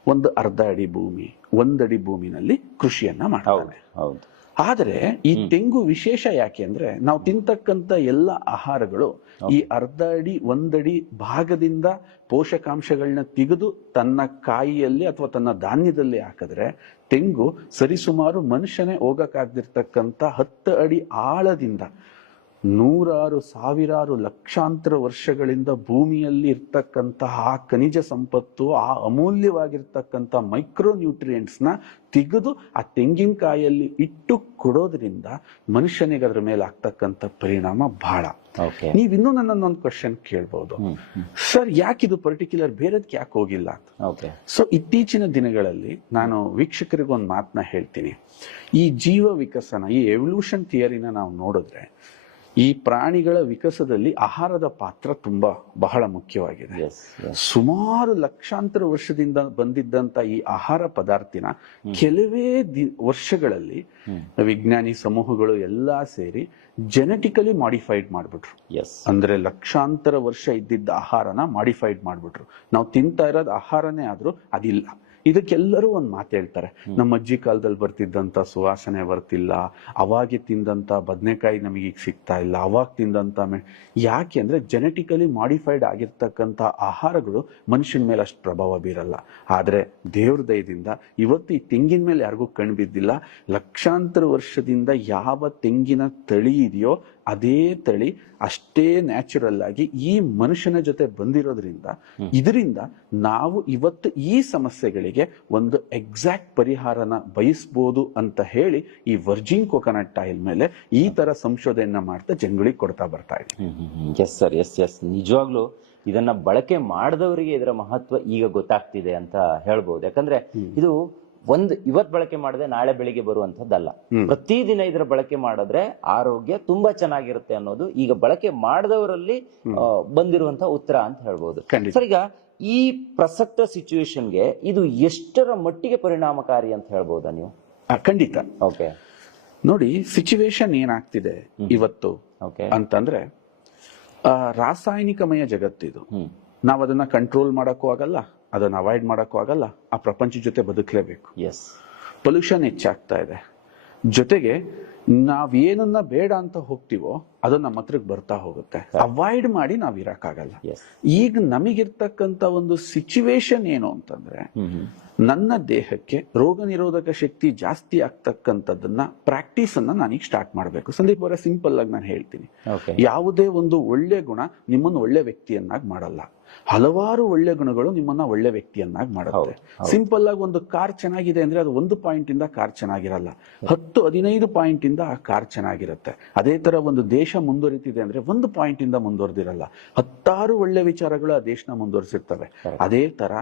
ಒಂದು ಅರ್ಧ ಅಡಿ ಭೂಮಿ, 1 ಅಡಿ ಭೂಮಿನಲ್ಲಿ ಕೃಷಿಯನ್ನ ಮಾಡ್ತಾನೆ. ಆದ್ರೆ ಈ ತೆಂಗು ವಿಶೇಷ ಯಾಕೆ ಅಂದ್ರೆ, ನಾವು ತಿಂತಕ್ಕಂತ ಎಲ್ಲ ಆಹಾರಗಳು ಈ ಅರ್ಧ ಅಡಿ 1 ಅಡಿ ಭಾಗದಿಂದ ಪೋಷಕಾಂಶಗಳನ್ನ ತೆಗೆದು ತನ್ನ ಕಾಯಿಯಲ್ಲಿ ಅಥವಾ ತನ್ನ ಧಾನ್ಯದಲ್ಲಿ ಹಾಕಿದ್ರೆ, ತೆಂಗು ಸರಿಸುಮಾರು ಮನುಷ್ಯನೇ ಹೋಗಕ್ಕಾಗ್ದಿರ್ತಕ್ಕಂಥ 10 ಅಡಿ ಆಳದಿಂದ ನೂರಾರು, ಸಾವಿರಾರು, ಲಕ್ಷಾಂತರ ವರ್ಷಗಳಿಂದ ಭೂಮಿಯಲ್ಲಿ ಇರ್ತಕ್ಕಂತಹ ಆ ಖನಿಜ ಸಂಪತ್ತು, ಆ ಅಮೂಲ್ಯವಾಗಿರ್ತಕ್ಕಂಥ ಮೈಕ್ರೋ ನ್ಯೂಟ್ರಿಯೆಂಟ್ಸ್ ನ ತೆಗೆದು ಆ ತೆಂಗಿನಕಾಯಲ್ಲಿ ಇಟ್ಟು ಕೊಡೋದ್ರಿಂದ ಮನುಷ್ಯನಿಗೆ ಅದ್ರ ಮೇಲೆ ಆಗ್ತಕ್ಕಂಥ ಪರಿಣಾಮ ಬಹಳ. ನೀವಿನ್ನೂ ನನ್ನೊಂದು ಕ್ವಶನ್ ಕೇಳ್ಬಹುದು, ಸರ್ ಯಾಕಿದು ಪರ್ಟಿಕ್ಯುಲರ್ ಬೇರೆದಕ್ಕೆ ಯಾಕೆ ಹೋಗಿಲ್ಲ ಅಂತ. ಸೊ ಇತ್ತೀಚಿನ ದಿನಗಳಲ್ಲಿ ನಾನು ವೀಕ್ಷಕರಿಗೆ ಒಂದು ಮಾತನ್ನ ಹೇಳ್ತೀನಿ. ಈ ಜೀವ ವಿಕಸನ, ಈ ಎವಲ್ಯೂಷನ್ ಥಿಯರಿನ ನಾವು ನೋಡಿದ್ರೆ, ಈ ಪ್ರಾಣಿಗಳ ವಿಕಾಸದಲ್ಲಿ ಆಹಾರದ ಪಾತ್ರ ಬಹಳ ಮುಖ್ಯವಾಗಿದೆ. ಸುಮಾರು ಲಕ್ಷಾಂತರ ವರ್ಷದಿಂದ ಬಂದಿದ್ದಂತ ಈ ಆಹಾರ ಪದಾರ್ಥನ ಕೆಲವೇ ವರ್ಷಗಳಲ್ಲಿ ವಿಜ್ಞಾನಿ ಸಮೂಹಗಳು ಎಲ್ಲಾ ಸೇರಿ ಜೆನೆಟಿಕಲಿ ಮಾಡಿಫೈಡ್ ಮಾಡ್ಬಿಟ್ರು. ಅಂದ್ರೆ ಲಕ್ಷಾಂತರ ವರ್ಷ ಇದ್ದಿದ್ದ ಆಹಾರನ ಮಾಡಿಫೈಡ್ ಮಾಡ್ಬಿಟ್ರು. ನಾವು ತಿಂತಾ ಇರೋದು ಆಹಾರನೇ ಆದ್ರೂ ಅದಿಲ್ಲ. ಇದಕ್ಕೆಲ್ಲರೂ ಒಂದು ಮಾತು ಹೇಳ್ತಾರೆ, ನಮ್ಮ ಅಜ್ಜಿ ಕಾಲದಲ್ಲಿ ಬರ್ತಿದ್ದಂತ ಸುವಾಸನೆ ಬರ್ತಿಲ್ಲ, ಅವಾಗೆ ತಿಂದಂತ ಬದನೆಕಾಯಿ ನಮಗೆ ಈಗ ಸಿಗ್ತಾ ಇಲ್ಲ, ಅವಾಗ ತಿಂದಂತ ಯಾಕೆ ಅಂದ್ರೆ ಜೆನೆಟಿಕಲಿ ಮಾಡಿಫೈಡ್ ಆಗಿರ್ತಕ್ಕಂಥ ಆಹಾರಗಳು ಮನುಷ್ಯನ ಮೇಲೆ ಅಷ್ಟು ಪ್ರಭಾವ ಬೀರಲ್ಲ. ಆದ್ರೆ ದೇವ್ರ ದಯದಿಂದ ಇವತ್ತು ಈ ತೆಂಗಿನ ಮೇಲೆ ಯಾರಿಗೂ ಕಣ್ಣು ಬಿದ್ದಿಲ್ಲ. ಲಕ್ಷಾಂತರ ವರ್ಷದಿಂದ ಯಾವ ತೆಂಗಿನ ತಳಿ ಇದೆಯೋ ಅದೇ ತಳಿ ಅಷ್ಟೇ ನ್ಯಾಚುರಲ್ ಆಗಿ ಈ ಮನುಷ್ಯನ ಜೊತೆ ಬಂದಿರೋದ್ರಿಂದ ಇದರಿಂದ ನಾವು ಇವತ್ತು ಈ ಸಮಸ್ಯೆಗಳಿಗೆ ಒಂದು ಎಕ್ಸಾಕ್ಟ್ ಪರಿಹಾರನ ಬಯಸ್ಬೋದು ಅಂತ ಹೇಳಿ ಈ ವರ್ಜಿನ್ ಕೋಕೋನಟ್ ಆಯಿಲ್ ಮೇಲೆ ಈ ತರ ಸಂಶೋಧನೆ ಮಾಡ್ತಾ ಜನಗಳಿಗೆ ಕೊಡ್ತಾ ಬರ್ತಾ ಇದ್ದೀವಿ. Yes sir, yes. ನಿಜವಾಗ್ಲೂ ಇದನ್ನ ಬಳಕೆ ಮಾಡಿದವರಿಗೆ ಇದರ ಮಹತ್ವ ಈಗ ಗೊತ್ತಾಗ್ತಿದೆ ಅಂತ ಹೇಳ್ಬಹುದು. ಯಾಕಂದ್ರೆ ಇದು ಇವತ್ ಬಳಕೆ ಮಾಡದೆ ನಾಳೆ ಬೆಳಿಗ್ಗೆ ಬರುವಂತದ್ದಲ್ಲ. ಪ್ರತಿದಿನ ಇದರ ಬಳಕೆ ಮಾಡಿದ್ರೆ ಆರೋಗ್ಯ ತುಂಬಾ ಚೆನ್ನಾಗಿರುತ್ತೆ ಅನ್ನೋದು ಈಗ ಬಳಕೆ ಮಾಡದವರಲ್ಲಿ ಬಂದಿರುವಂತಹ ಉತ್ತರ ಅಂತ ಹೇಳ್ಬೋದು. ಸರ್, ಈಗ ಈ ಪ್ರಸಕ್ತ ಸಿಚುವೇಶನ್ಗೆ ಇದು ಎಷ್ಟರ ಮಟ್ಟಿಗೆ ಪರಿಣಾಮಕಾರಿ ಅಂತ ಹೇಳ್ಬೋದಾ ನೀವು? ಖಂಡಿತ. ಓಕೆ, ನೋಡಿ, ಸಿಚುವೇಶನ್ ಏನಾಗ್ತಿದೆ ಇವತ್ತು, ಓಕೆ. ಅಂತಂದ್ರೆ ರಾಸಾಯನಿಕಮಯ ಜಗತ್ತಿದು. ಹ್ಮ್. ನಾವು ಅದನ್ನ ಕಂಟ್ರೋಲ್ ಮಾಡಕ್ಕೂ ಆಗಲ್ಲ, ಅದನ್ನ ಅವಾಯ್ಡ್ ಮಾಡಕ್ಕೂ ಆಗಲ್ಲ. ಆ ಪ್ರಪಂಚದ ಜೊತೆ ಬದುಕಲೇಬೇಕು. ಎಸ್. ಪೊಲ್ಯೂಷನ್ ಹೆಚ್ಚಾಗ್ತಾ ಇದೆ. ಜೊತೆಗೆ ನಾವೇನನ್ನ ಬೇಡ ಅಂತ ಹೋಗ್ತೀವೋ ಅದು ನಮ್ಮ ಹತ್ರಕ್ಕೆ ಬರ್ತಾ ಹೋಗುತ್ತೆ. ಅವಾಯ್ಡ್ ಮಾಡಿ ನಾವ್ ಇರಕ್ಕಾಗಲ್ಲ. ಎಸ್. ಈಗ ನಮಗಿರ್ತಕ್ಕಂತ ಒಂದು ಸಿಚುವೇಶನ್ ಏನು ಅಂತಂದ್ರೆ, ನನ್ನ ದೇಹಕ್ಕೆ ರೋಗ ನಿರೋಧಕ ಶಕ್ತಿ ಜಾಸ್ತಿ ಆಗ್ತಕ್ಕಂಥದ್ದನ್ನ ಪ್ರಾಕ್ಟೀಸ್ ಅನ್ನ ನಾನೀಗ ಸ್ಟಾರ್ಟ್ ಮಾಡಬೇಕು. ಸಂದೀಪ್ ಅವರೇ, ಸಿಂಪಲ್ ಆಗಿ ನಾನು ಹೇಳ್ತೀನಿ, ಓಕೆ. ಯಾವುದೇ ಒಂದು ಒಳ್ಳೆ ಗುಣ ನಿಮ್ಮನ್ನು ಒಳ್ಳೆ ವ್ಯಕ್ತಿಯನ್ನಾಗಿ ಮಾಡಲ್ಲ. ಹಲವಾರು ಒಳ್ಳೆ ಗುಣಗಳು ನಿಮ್ಮನ್ನ ಒಳ್ಳೆ ವ್ಯಕ್ತಿಯನ್ನಾಗಿ ಮಾಡುತ್ತೆ. ಸಿಂಪಲ್ ಆಗಿ ಒಂದು ಕಾರ್ ಚೆನ್ನಾಗಿದೆ ಅಂದ್ರೆ ಅದು 1 ಪಾಯಿಂಟ್ ಇಂದ ಕಾರ್ ಚೆನ್ನಾಗಿರಲ್ಲ, 10-15 ಪಾಯಿಂಟ್ ಇಂದ ಆ ಕಾರ್ ಚೆನ್ನಾಗಿರುತ್ತೆ. ಅದೇ ತರ ಒಂದು ದೇಶ ಮುಂದುವರಿತಿದೆ ಅಂದ್ರೆ 1 ಪಾಯಿಂಟ್ ಇಂದ ಮುಂದುವರೆದಿರಲ್ಲ, 10 ಒಳ್ಳೆ ವಿಚಾರಗಳು ಆ ದೇಶನ ಮುಂದುವರಿಸಿರ್ತವೆ. ಅದೇ ತರ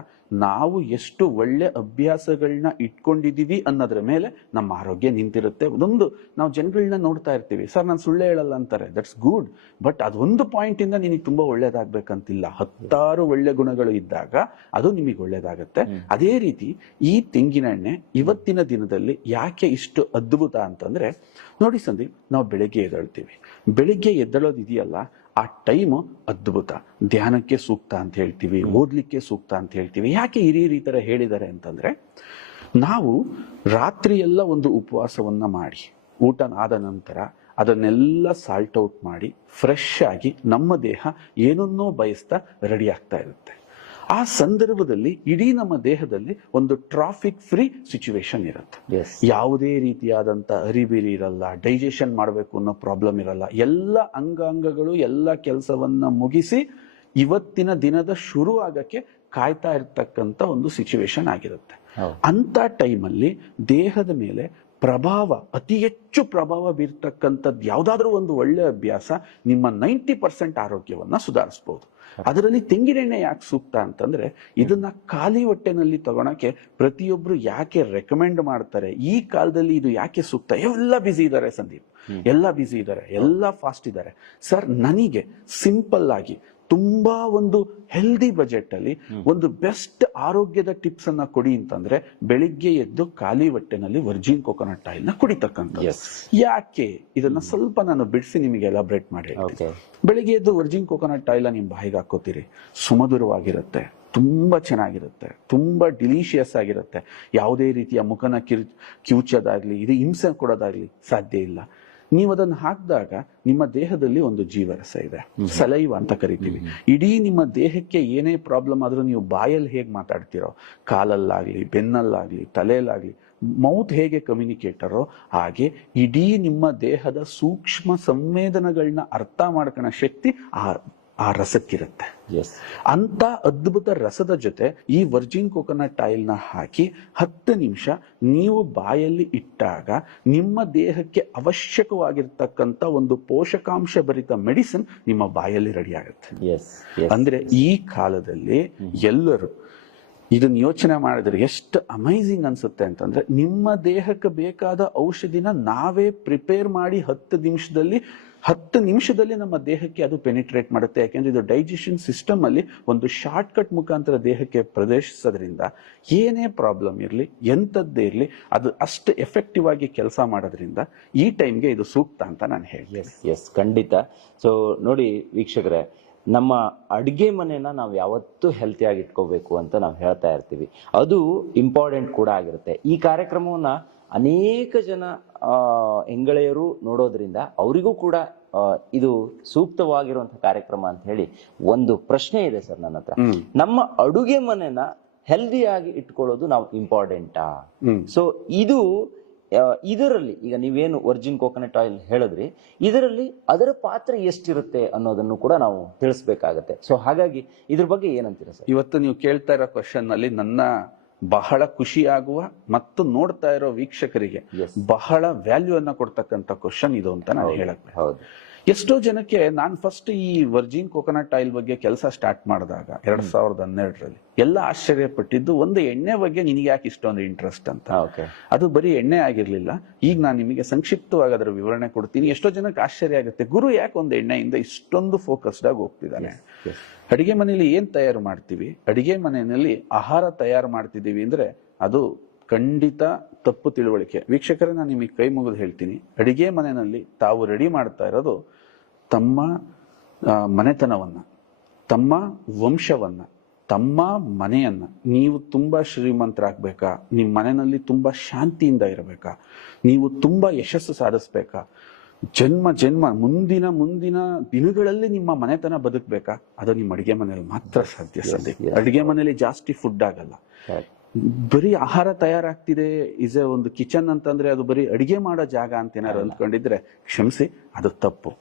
ನಾವು ಎಷ್ಟು ಒಳ್ಳೆ ಅಭ್ಯಾಸಗಳನ್ನ ಇಟ್ಕೊಂಡಿದೀವಿ ಅನ್ನೋದ್ರ ಮೇಲೆ ನಮ್ಮ ಆರೋಗ್ಯ ನಿಂತಿರುತ್ತೆ. ಒಂದು ನಾವು ಜನಗಳನ್ನ ನೋಡ್ತಾ ಇರ್ತೀವಿ, ಸರ್ ನಾನು ಸುಳ್ಳು ಹೇಳಲ್ಲ ಅಂತಾರೆ, ದಟ್ಸ್ ಗುಡ್. ಬಟ್ ಅದು 1 ಪಾಯಿಂಟ್ ಇಂದ ನಿನಗೆ ತುಂಬಾ ಒಳ್ಳೇದಾಗ್ಬೇಕಂತಿಲ್ಲ. 10 ಒಳ್ಳೆ ಗುಣಗಳು ಇದ್ದಾಗ ಅದು ನಿಮಗೆ ಒಳ್ಳೇದಾಗತ್ತೆ. ಅದೇ ರೀತಿ ಈ ತೆಂಗಿನ ಎಣ್ಣೆ ಇವತ್ತಿನ ದಿನದಲ್ಲಿ ಯಾಕೆ ಇಷ್ಟು ಅದ್ಭುತ ಅಂತಂದ್ರೆ, ನೋಡಿ ಸಂದೀಪ್, ನಾವು ಬೆಳಗ್ಗೆ ಎದ್ದೇಳ್ತೀವಿ. ಬೆಳಿಗ್ಗೆ ಎದ್ದೇಳೋದಿದೆಯಲ್ಲ, ಆ ಟೈಮು ಅದ್ಭುತ. ಧ್ಯಾನಕ್ಕೆ ಸೂಕ್ತ ಅಂತ ಹೇಳ್ತೀವಿ, ಓದ್ಲಿಕ್ಕೆ ಸೂಕ್ತ ಅಂತ ಹೇಳ್ತೀವಿ. ಯಾಕೆ ಹಿರಿಯರು ಈ ತರ ಹೇಳಿದ್ದಾರೆ ಅಂತಂದ್ರೆ, ನಾವು ರಾತ್ರಿ ಎಲ್ಲ ಒಂದು ಉಪವಾಸವನ್ನ ಮಾಡಿ ಊಟ ಆದ ನಂತರ ಅದನ್ನೆಲ್ಲ ಸಾಲ್ಟ್ ಔಟ್ ಮಾಡಿ ಫ್ರೆಶ್ ಆಗಿ ನಮ್ಮ ದೇಹ ಏನನ್ನೋ ಬಯಸ್ತಾ ರೆಡಿ ಆಗ್ತಾ ಇರುತ್ತೆ. ಆ ಸಂದರ್ಭದಲ್ಲಿ ಇಡೀ ನಮ್ಮ ದೇಹದಲ್ಲಿ ಒಂದು ಟ್ರಾಫಿಕ್ ಫ್ರೀ ಸಿಚುವೇಶನ್ ಇರುತ್ತೆ. ಯಾವುದೇ ರೀತಿಯಾದಂತ ಅರಿಬಿರಿ ಇರಲ್ಲ, ಡೈಜೆಷನ್ ಮಾಡಬೇಕು ಅನ್ನೋ ಪ್ರಾಬ್ಲಮ್ ಇರಲ್ಲ. ಎಲ್ಲ ಅಂಗಾಂಗಗಳು ಎಲ್ಲ ಕೆಲಸವನ್ನ ಮುಗಿಸಿ ಇವತ್ತಿನ ದಿನದ ಶುರು ಆಗಕ್ಕೆ ಕಾಯ್ತಾ ಇರ್ತಕ್ಕಂಥ ಒಂದು ಸಿಚುವೇಶನ್ ಆಗಿರುತ್ತೆ. ಅಂತ ಟೈಮಲ್ಲಿ ದೇಹದ ಮೇಲೆ ಅತಿ ಹೆಚ್ಚು ಪ್ರಭಾವ ಬೀರ್ತಕ್ಕಂಥದ್ದು ಯಾವ್ದಾದ್ರೂ ಒಂದು ಒಳ್ಳೆ ಅಭ್ಯಾಸ ನಿಮ್ಮ 90% ಆರೋಗ್ಯವನ್ನ ಸುಧಾರಿಸಬಹುದು. ಅದರಲ್ಲಿ ತೆಂಗಿನೆಣ್ಣೆ ಯಾಕೆ ಸೂಕ್ತ ಅಂತಂದ್ರೆ, ಇದನ್ನ ಖಾಲಿ ಹೊಟ್ಟೆನಲ್ಲಿ ತಗೊಳಕ್ಕೆ ಪ್ರತಿಯೊಬ್ರು ಯಾಕೆ ರೆಕಮೆಂಡ್ ಮಾಡ್ತಾರೆ, ಈ ಕಾಲದಲ್ಲಿ ಇದು ಯಾಕೆ ಸೂಕ್ತ? ಎಲ್ಲ ಬ್ಯುಸಿ ಇದ್ದಾರೆ ಸಂದೀಪ್, ಎಲ್ಲ ಬ್ಯುಸಿ ಇದ್ದಾರೆ, ಎಲ್ಲ ಫಾಸ್ಟ್ ಇದ್ದಾರೆ. ಸರ್, ನನಗೆ ಸಿಂಪಲ್ ಆಗಿ ತುಂಬಾ ಒಂದು ಹೆಲ್ದಿ ಬಜೆಟ್ ಅಲ್ಲಿ ಒಂದು ಬೆಸ್ಟ್ ಆರೋಗ್ಯದ ಟಿಪ್ಸ್ ಅನ್ನ ಕೊಡಿ ಅಂತಂದ್ರೆ, ಬೆಳಿಗ್ಗೆ ಎದ್ದು ಖಾಲಿ ಹೊಟ್ಟೆನಲ್ಲಿ ವರ್ಜಿನ್ ಕೋಕೋನಟ್ ಆಯಿಲ್ ನ ಕುಡಿತಕ್ಕಂಥ. ಯಾಕೆ ಇದನ್ನ ಸ್ವಲ್ಪ ನಾನು ಬಿಡಿಸಿ ನಿಮಗೆ ಎಲಾಬ್ರೇಟ್ ಮಾಡಿ ಹೇಳ್ತೀನಿ. ಬೆಳಿಗ್ಗೆ ಎದ್ದು ವರ್ಜಿನ್ ಕೋಕೋನಟ್ ಆಯಿಲ್ ನಿಮ್ ಬಾಯಿಗೆ ಹಾಕೋತೀರಿ, ಸುಮಧುರವಾಗಿರುತ್ತೆ, ತುಂಬಾ ಚೆನ್ನಾಗಿರುತ್ತೆ, ತುಂಬಾ ಡಿಲಿಷಿಯಸ್ ಆಗಿರುತ್ತೆ. ಯಾವುದೇ ರೀತಿಯ ಮುಖನ ಕಿವುಚೋದಾಗ್ಲಿ, ಇದು ಹಿಂಸೆ ಕೊಡೋದಾಗ್ಲಿ ಸಾಧ್ಯ ಇಲ್ಲ. ನೀವು ಅದನ್ನು ಹಾಕಿದಾಗ ನಿಮ್ಮ ದೇಹದಲ್ಲಿ ಒಂದು ಜೀವರಸ ಇದೆ, ಸಲೈವ ಅಂತ ಕರಿತೀವಿ. ಇಡೀ ನಿಮ್ಮ ದೇಹಕ್ಕೆ ಏನೇ ಪ್ರಾಬ್ಲಮ್ ಆದ್ರೂ ನೀವು ಬಾಯಲ್ಲಿ ಹೇಗೆ ಮಾತಾಡ್ತಿರೋ, ಕಾಲಲ್ಲಾಗ್ಲಿ, ಬೆನ್ನಲ್ಲಾಗ್ಲಿ, ತಲೆಯಲ್ಲಾಗ್ಲಿ, ಮೌತ್ ಹೇಗೆ ಕಮ್ಯುನಿಕೇಟರೋ ಹಾಗೆ ಇಡೀ ನಿಮ್ಮ ದೇಹದ ಸೂಕ್ಷ್ಮ ಸಂವೇದನೆಗಳನ್ನ ಅರ್ಥ ಮಾಡ್ಕೊಳ್ಳೋ ಶಕ್ತಿ ಆ ರಸಕ್ಕಿರುತ್ತೆ. ಅಂತ ಅದ್ಭುತ ರಸದ ಜೊತೆ ಈ ವರ್ಜಿನ್ ಕೋಕೋನಟ್ ಆಯಿಲ್ ನ ಹಾಕಿ 10 ನಿಮಿಷ ನೀವು ಬಾಯಲ್ಲಿ ಇಟ್ಟಾಗ ನಿಮ್ಮ ದೇಹಕ್ಕೆ ಅವಶ್ಯಕವಾಗಿರ್ತಕ್ಕಂಥ ಒಂದು ಪೋಷಕಾಂಶ ಭರಿತ ಮೆಡಿಸಿನ್ ನಿಮ್ಮ ಬಾಯಲ್ಲಿ ರೆಡಿ ಆಗುತ್ತೆ. ಅಂದ್ರೆ ಈ ಕಾಲದಲ್ಲಿ ಎಲ್ಲರೂ ಇದನ್ನ ಯೋಚನೆ ಮಾಡಿದ್ರೆ ಎಷ್ಟು ಅಮೇಜಿಂಗ್ ಅನ್ಸುತ್ತೆ ಅಂತಂದ್ರೆ, ನಿಮ್ಮ ದೇಹಕ್ಕೆ ಬೇಕಾದ ಔಷಧಿನ ನಾವೇ ಪ್ರಿಪೇರ್ ಮಾಡಿ 10 ನಿಮಿಷದಲ್ಲಿ ನಮ್ಮ ದೇಹಕ್ಕೆ ಅದು ಪೆನಿಟ್ರೇಟ್ ಮಾಡುತ್ತೆ. ಯಾಕೆಂದ್ರೆ ಇದು ಡೈಜೆಷನ್ ಸಿಸ್ಟಮ್ ಅಲ್ಲಿ ಒಂದು ಶಾರ್ಟ್ ಕಟ್ ಮುಖಾಂತರ ದೇಹಕ್ಕೆ ಪ್ರವೇಶಿಸೋದ್ರಿಂದ ಏನೇ ಪ್ರಾಬ್ಲಮ್ ಇರಲಿ, ಎಂಥದ್ದೇ ಇರಲಿ, ಅದು ಅಷ್ಟು ಎಫೆಕ್ಟಿವ್ ಆಗಿ ಕೆಲಸ ಮಾಡೋದ್ರಿಂದ ಈ ಟೈಮ್ಗೆ ಇದು ಸೂಕ್ತ ಅಂತ ನಾನು ಹೇಳ್ತೀನಿ. ಎಸ್, ಖಂಡಿತ. ಸೊ ನೋಡಿ ವೀಕ್ಷಕರೇ, ನಮ್ಮ ಅಡುಗೆ ಮನೆನ ನಾವು ಯಾವತ್ತೂ ಹೆಲ್ತಿಯಾಗಿ ಇಟ್ಕೋಬೇಕು ಅಂತ ನಾವು ಹೇಳ್ತಾ ಇರ್ತೀವಿ. ಅದು ಇಂಪಾರ್ಟೆಂಟ್ ಕೂಡ ಆಗಿರುತ್ತೆ. ಈ ಕಾರ್ಯಕ್ರಮವನ್ನ ಅನೇಕ ಜನ ಹೆಂಗಳೆಯರು ನೋಡೋದ್ರಿಂದ ಅವರಿಗೂ ಕೂಡ ಇದು ಸೂಕ್ತವಾಗಿರುವಂತಹ ಕಾರ್ಯಕ್ರಮ ಅಂತ ಹೇಳಿ ಒಂದು ಪ್ರಶ್ನೆ ಇದೆ ಸರ್ ನನ್ನ ಹತ್ರ. ನಮ್ಮ ಅಡುಗೆ ಮನೆನ ಹೆಲ್ದಿಯಾಗಿ ಇಟ್ಕೊಳ್ಳೋದು ನಾವು ಇಂಪಾರ್ಟೆಂಟಾ? ಸೊ ಇದರಲ್ಲಿ ಈಗ ನೀವೇನು ವರ್ಜಿನ್ ಕೋಕೋನಟ್ ಆಯಿಲ್ ಹೇಳಿದ್ರಿ, ಇದರಲ್ಲಿ ಅದರ ಪಾತ್ರ ಎಷ್ಟಿರುತ್ತೆ ಅನ್ನೋದನ್ನು ಕೂಡ ನಾವು ತಿಳಿಸ್ಬೇಕಾಗತ್ತೆ. ಸೊ ಹಾಗಾಗಿ ಇದ್ರ ಬಗ್ಗೆ ಏನಂತೀರಾ ಸರ್? ಇವತ್ತು ನೀವು ಕೇಳ್ತಾ ಇರೋ ಕ್ವಶನ್ ಅಲ್ಲಿ ನನ್ನ ಬಹಳ ಖುಷಿಯಾಗುವ ಮತ್ತು ನೋಡ್ತಾ ಇರೋ ವೀಕ್ಷಕರಿಗೆ ಬಹಳ ವ್ಯಾಲ್ಯೂ ಅನ್ನ ಕೊಡ್ತಕ್ಕಂಥ ಕ್ವಶನ್ ಇದು ಅಂತ ನಾನು ಹೇಳಕ್ಕೆ. ಎಷ್ಟೋ ಜನಕ್ಕೆ ನಾನು ಫಸ್ಟ್ ಈ ವರ್ಜಿನ್ ಕೋಕೋನಟ್ ಆಯಿಲ್ ಬಗ್ಗೆ ಕೆಲಸ ಸ್ಟಾರ್ಟ್ ಮಾಡಿದಾಗ 2012ರಲ್ಲಿ ಎಲ್ಲ ಆಶ್ಚರ್ಯಪಟ್ಟಿದ್ದು, ಒಂದು ಎಣ್ಣೆ ಬಗ್ಗೆ ನಿನಗೆ ಯಾಕೆ ಇಷ್ಟೊಂದು ಇಂಟ್ರೆಸ್ಟ್ ಅಂತ. ಅದು ಬರೀ ಎಣ್ಣೆ ಆಗಿರ್ಲಿಲ್ಲ. ಈಗ ನಾನು ನಿಮಗೆ ಸಂಕ್ಷಿಪ್ತವಾಗಿ ಅದರ ವಿವರಣೆ ಕೊಡ್ತೀನಿ. ಎಷ್ಟೋ ಜನಕ್ಕೆ ಆಶ್ಚರ್ಯ ಆಗುತ್ತೆ, ಗುರು ಯಾಕೆ ಒಂದು ಎಣ್ಣೆಯಿಂದ ಇಷ್ಟೊಂದು ಫೋಕಸ್ಡ್ ಆಗಿ ಹೋಗ್ತಿದ್ದಾನೆ. ಅಡಿಗೆ ಮನೆಯಲ್ಲಿ ಏನ್ ತಯಾರು ಮಾಡ್ತೀವಿ, ಅಡಿಗೆ ಮನೆಯಲ್ಲಿ ಆಹಾರ ತಯಾರು ಮಾಡ್ತಿದ್ದೀವಿ ಅಂದ್ರೆ ಅದು ಖಂಡಿತ ತಪ್ಪು ತಿಳುವಳಿಕೆ. ವೀಕ್ಷಕರೇ, ನಾನು ನಿಮಗೆ ಕೈ ಮುಗಿದು ಹೇಳ್ತೀನಿ, ಅಡಿಗೆ ಮನೆಯಲ್ಲಿ ತಾವು ರೆಡಿ ಮಾಡ್ತಾ ಇರೋದು ತಮ್ಮ ಮನೆತನವನ್ನ, ತಮ್ಮ ವಂಶವನ್ನ, ತಮ್ಮ ಮನೆಯನ್ನ, ನೀವು ತುಂಬಾ ಶ್ರೀಮಂತರಾಗ್ಬೇಕಾ, ನಿಮ್ಮ ಮನೆಯಲ್ಲಿ ತುಂಬಾ ಶಾಂತಿಯಿಂದ ಇರಬೇಕಾ, ನೀವು ತುಂಬಾ ಯಶಸ್ಸು ಸಾಧಿಸ್ಬೇಕಾ, ಜನ್ಮ ಮುಂದಿನ ದಿನಗಳಲ್ಲಿ ನಿಮ್ಮ ಮನೆತನ ಬದುಕ್ಬೇಕಾ, ಅದು ನಿಮ್ಮ ಅಡಿಗೆ ಮನೆಯಲ್ಲಿ ಮಾತ್ರ ಸಾಧ್ಯ. ಸಂದೀಪ್, ಅಡಿಗೆ ಮನೆಯಲ್ಲಿ ಜಾಸ್ತಿ ಫುಡ್ ಆಗಲ್ಲ. ಬರೀ ಆಹಾರ ತಯಾರಾಗ್ತಿದೆ ಇಸ್ ಎ ಒಂದು ಕಿಚನ್ ಅಂತಂದ್ರೆ ಅದು ಬರೀ ಅಡಿಗೆ ಮಾಡೋ ಜಾಗ ಅಂತ ಏನಾರು ಅಂದ್ಕೊಂಡಿದ್ರೆ ಕ್ಷಮಿಸಿ, ಅದು ತಪ್ಪು.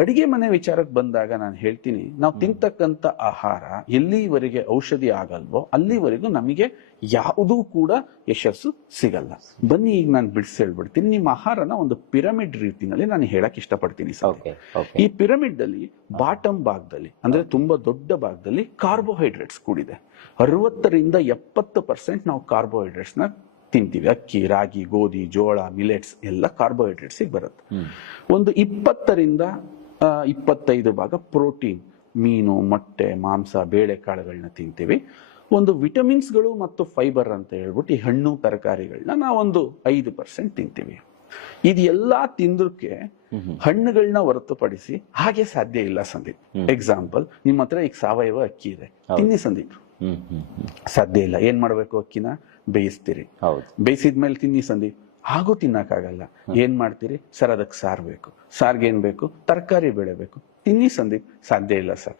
ಅಡಿಗೆ ಮನೆ ವಿಚಾರಕ್ಕೆ ಬಂದಾಗ ನಾನು ಹೇಳ್ತೀನಿ, ನಾವು ತಿಂತಕ್ಕಂಥ ಆಹಾರ ಎಲ್ಲಿವರೆಗೆ ಔಷಧಿ ಆಗಲ್ವೋ ಅಲ್ಲಿವರೆಗೂ ನಮಗೆ ಯಾವುದೂ ಕೂಡ ಯಶಸ್ಸು ಸಿಗಲ್ಲ. ಬನ್ನಿ ಈಗ ನಾನು ಬಿಡಿಸಿ ಹೇಳ್ಬಿಡ್ತೀನಿ. ನಿಮ್ಮ ಆಹಾರನ ಒಂದು ಪಿರಮಿಡ್ ರೀತಿನಲ್ಲಿ ನಾನು ಹೇಳಕ್ ಇಷ್ಟಪಡ್ತೀನಿ ಸರ್. ಈ ಪಿರಮಿಡ್ ಅಲ್ಲಿ ಬಾಟಮ್ ಭಾಗದಲ್ಲಿ ಅಂದ್ರೆ ತುಂಬಾ ದೊಡ್ಡ ಭಾಗದಲ್ಲಿ ಕಾರ್ಬೋಹೈಡ್ರೇಟ್ಸ್ ಕೂಡಿದೆ. 60-70% ನಾವು ಕಾರ್ಬೋಹೈಡ್ರೇಟ್ಸ್ ನ ತಿಂತೀವಿ. ಅಕ್ಕಿ, ರಾಗಿ, ಗೋಧಿ, ಜೋಳ, ಮಿಲೆಟ್ಸ್ ಎಲ್ಲ ಕಾರ್ಬೋಹೈಡ್ರೇಟ್ಸ್ ಬರುತ್ತೆ. ಒಂದು 20-25 ಭಾಗ ಪ್ರೋಟೀನ್, ಮೀನು, ಮೊಟ್ಟೆ, ಮಾಂಸ, ಬೇಳೆಕಾಳುಗಳನ್ನ ತಿಂತೀವಿ. ಒಂದು ವಿಟಮಿನ್ಸ್ಗಳು ಮತ್ತು ಫೈಬರ್ ಅಂತ ಹೇಳ್ಬಿಟ್ಟು ಈ ಹಣ್ಣು ತರಕಾರಿಗಳನ್ನ ನಾವೊಂದು 5% ತಿಂತೀವಿ. ಇದೆಲ್ಲಾ ತಿಂದಕ್ಕೆ ಹಣ್ಣುಗಳನ್ನ ಹೊರತುಪಡಿಸಿ ಹಾಗೆ ಸಾಧ್ಯ ಇಲ್ಲ ಸಂದೀಪ್. ಎಕ್ಸಾಂಪಲ್, ನಿಮ್ಮ ಹತ್ರ ಈಗ ಸಾವಯವ ಅಕ್ಕಿ ಇದೆ, ತಿನ್ನಿ ಸಂದೀಪ್. ಸಾಧ್ಯ ಇಲ್ಲ. ಏನ್ ಮಾಡ್ಬೇಕು? ಅಕ್ಕಿನ ಬೇಯಿಸ್ತೀರಿ, ಬೇಯಿಸಿದ್ಮೇಲೆ ತಿನ್ನಿ ಸಂದೀಪ್. ಹಾಗೂ ತಿನ್ನಕ್ಕಾಗಲ್ಲ. ಏನ್ ಮಾಡ್ತೀರಿ ಸರ್? ಅದಕ್ಕೆ ಸಾರ್ ಬೇಕು. ಸಾರ್ಗೆ ಏನ್ ಬೇಕು? ತರಕಾರಿ ಬೆಳೆಬೇಕು. ತಿನ್ನಿ ಸಂದೀಪ್. ಸಾಧ್ಯ ಇಲ್ಲ ಸರ್.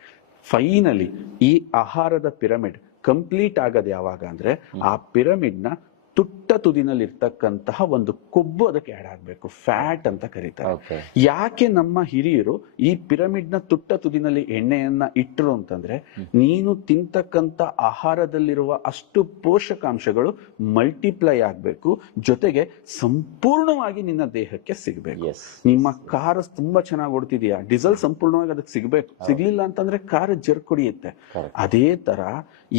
ಫೈನಲಿ ಈ ಆಹಾರದ ಪಿರಮಿಡ್ ಕಂಪ್ಲೀಟ್ ಆಗದು ಯಾವಾಗ ಅಂದ್ರೆ ಆ ಪಿರಮಿಡ್ ನ ತುಟ್ಟ ತುದಿನಲ್ಲಿ ಇರ್ತಕ್ಕಂತಹ ಒಂದು ಕೊಬ್ಬು ಅದಕ್ಕೆ ಆಡ್ ಆಗ್ಬೇಕು, ಫ್ಯಾಟ್ ಅಂತ ಕರೀತಾರೆ. ಯಾಕೆ ನಮ್ಮ ಹಿರಿಯರು ಈ ಪಿರಮಿಡ್ ನ ತುಟ್ಟ ತುದಿನಲ್ಲಿ ಎಣ್ಣೆಯನ್ನ ಇಟ್ಟರು ಅಂತಂದ್ರೆ, ನೀನು ತಿಂತಕ್ಕಂತ ಆಹಾರದಲ್ಲಿರುವ ಅಷ್ಟು ಪೋಷಕಾಂಶಗಳು ಮಲ್ಟಿಪ್ಲೈ ಆಗ್ಬೇಕು, ಜೊತೆಗೆ ಸಂಪೂರ್ಣವಾಗಿ ನಿನ್ನ ದೇಹಕ್ಕೆ ಸಿಗ್ಬೇಕು. ನಿಮ್ಮ ಕಾರ್ ತುಂಬಾ ಚೆನ್ನಾಗಿ ಓಡ್ತಿದ್ಯಾ, ಡೀಸೆಲ್ ಸಂಪೂರ್ಣವಾಗಿ ಅದಕ್ಕೆ ಸಿಗ್ಬೇಕು. ಸಿಗ್ಲಿಲ್ಲ ಅಂತಂದ್ರೆ ಕಾರ್ ಜರ್ಕೊಡಿಯುತ್ತೆ. ಅದೇ ತರ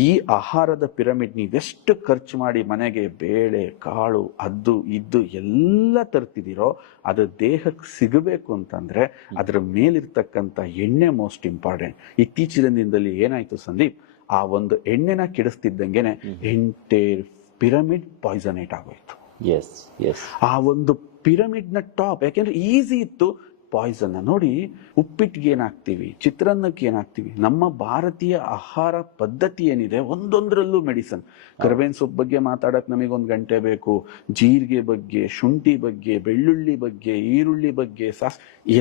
ಈ ಆಹಾರದ ಪಿರಮಿಡ್ ನೀವೆಷ್ಟು ಖರ್ಚು ಮಾಡಿ ಮನೆಗೆ ಬೇಳೆ, ಕಾಳು, ಅದ್ದು ಇದ್ದು ಎಲ್ಲ ತರ್ತಿದ್ದೀರೋ ಅದು ದೇಹಕ್ಕೆ ಸಿಗಬೇಕು ಅಂತಂದ್ರೆ ಅದರ ಮೇಲಿರ್ತಕ್ಕಂಥ ಎಣ್ಣೆ ಮೋಸ್ಟ್ ಇಂಪಾರ್ಟೆಂಟ್. ಇತ್ತೀಚಿನ ದಿನದಲ್ಲಿ ಏನಾಯ್ತು ಸಂದೀಪ್, ಆ ಒಂದು ಎಣ್ಣೆನ ಕೆಡಿಸ್ತಿದ್ದಂಗೆನೆ ಎಂಟೈರ್ ಪಿರಮಿಡ್ ಪಾಯ್ಸನೇಟ್ ಆಗೋಯ್ತು. ಆ ಒಂದು ಪಿರಮಿಡ್ ನ ಟಾಪ್, ಯಾಕೆಂದ್ರೆ ಈಸಿ ಇತ್ತು, ಪಾಯ್ಸನ್ ನೋಡಿ. ಉಪ್ಪಿಟ್ಟಿಗೆ ಏನಾಗ್ತೀವಿ, ಚಿತ್ರಾನ್ನಕ್ಕೆ ಏನಾಗ್ತೀವಿ, ನಮ್ಮ ಭಾರತೀಯ ಆಹಾರ ಪದ್ಧತಿ ಏನಿದೆ ಒಂದೊಂದರಲ್ಲೂ ಮೆಡಿಸನ್. ಕರ್ಬೇವಿನ ಸೊಪ್ಪು ಬಗ್ಗೆ ಮಾತಾಡಕ್ ನಮಗೊಂದು ಗಂಟೆ ಬೇಕು, ಜೀರಿಗೆ ಬಗ್ಗೆ, ಶುಂಠಿ ಬಗ್ಗೆ, ಬೆಳ್ಳುಳ್ಳಿ ಬಗ್ಗೆ, ಈರುಳ್ಳಿ ಬಗ್ಗೆ,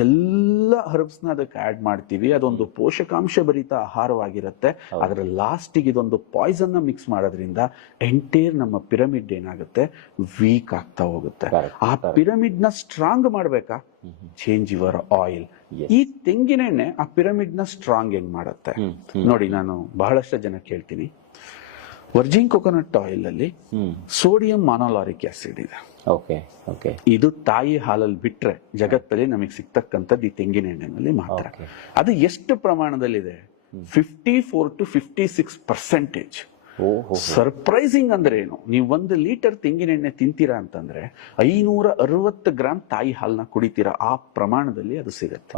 ಎಲ್ಲ ಹರ್ಬ್ಸ್ ನ ಅದಕ್ಕೆ ಆಡ್ ಮಾಡ್ತೀವಿ. ಅದೊಂದು ಪೋಷಕಾಂಶ ಭರಿತ ಆಹಾರವಾಗಿರುತ್ತೆ. ಅದರ ಲಾಸ್ಟಿಗೆ ಇದೊಂದು ಪಾಯ್ಸನ್ ನ ಮಿಕ್ಸ್ ಮಾಡೋದ್ರಿಂದ ಎಂಟೈರ್ ನಮ್ಮ ಪಿರಮಿಡ್ ಏನಾಗುತ್ತೆ, ವೀಕ್ ಆಗ್ತಾ ಹೋಗುತ್ತೆ. ಆ ಪಿರಮಿಡ್ ನ ಸ್ಟ್ರಾಂಗ್ ಮಾಡ್ಬೇಕಾ? Change your oil. ಈ ತೆಂಗಿನ ಎಣ್ಣೆ ಆ ಪಿರಮಿಡ್ ನ ಸ್ಟ್ರಾಂಗ್ ಹೆಂಗ್ ಮಾಡುತ್ತೆ ನೋಡಿ. ನಾನು ಬಹಳಷ್ಟು ಜನ ಕೇಳ್ತೀನಿ, ವರ್ಜಿನ್ ಕೊಕೊನಟ್ ಆಯಿಲ್ ಅಲ್ಲಿ ಸೋಡಿಯಂ ಮಾನೋಲಾರಿಕ್ ಆಸಿಡ್ ಇದೆ. ಇದು ತಾಯಿ ಹಾಲಲ್ಲಿ ಬಿಟ್ರೆ ಜಗತ್ತಲ್ಲಿ ನಮಗೆ ಸಿಗ್ತಕ್ಕಂಥದ್ದು ಈ ತೆಂಗಿನ ಎಣ್ಣೆನಲ್ಲಿ ಮಾತ್ರ. ಅದು ಎಷ್ಟು ಪ್ರಮಾಣದಲ್ಲಿದೆ? 54-56%. ಸರ್ಪ್ರೈಸಿಂಗ್ ಅಂದ್ರೆ ಏನು? ನೀವು 1 ಲೀಟರ್ ತೆಂಗಿನ ಎಣ್ಣೆ ತಿಂತೀರಾ ಅಂತಂದ್ರೆ 560 ಗ್ರಾಮ್ ತಾಯಿ ಹಾಲನ್ನ ಕುಡಿತೀರಾ, ಆ ಪ್ರಮಾಣದಲ್ಲಿ ಅದು ಸಿಗುತ್ತೆ.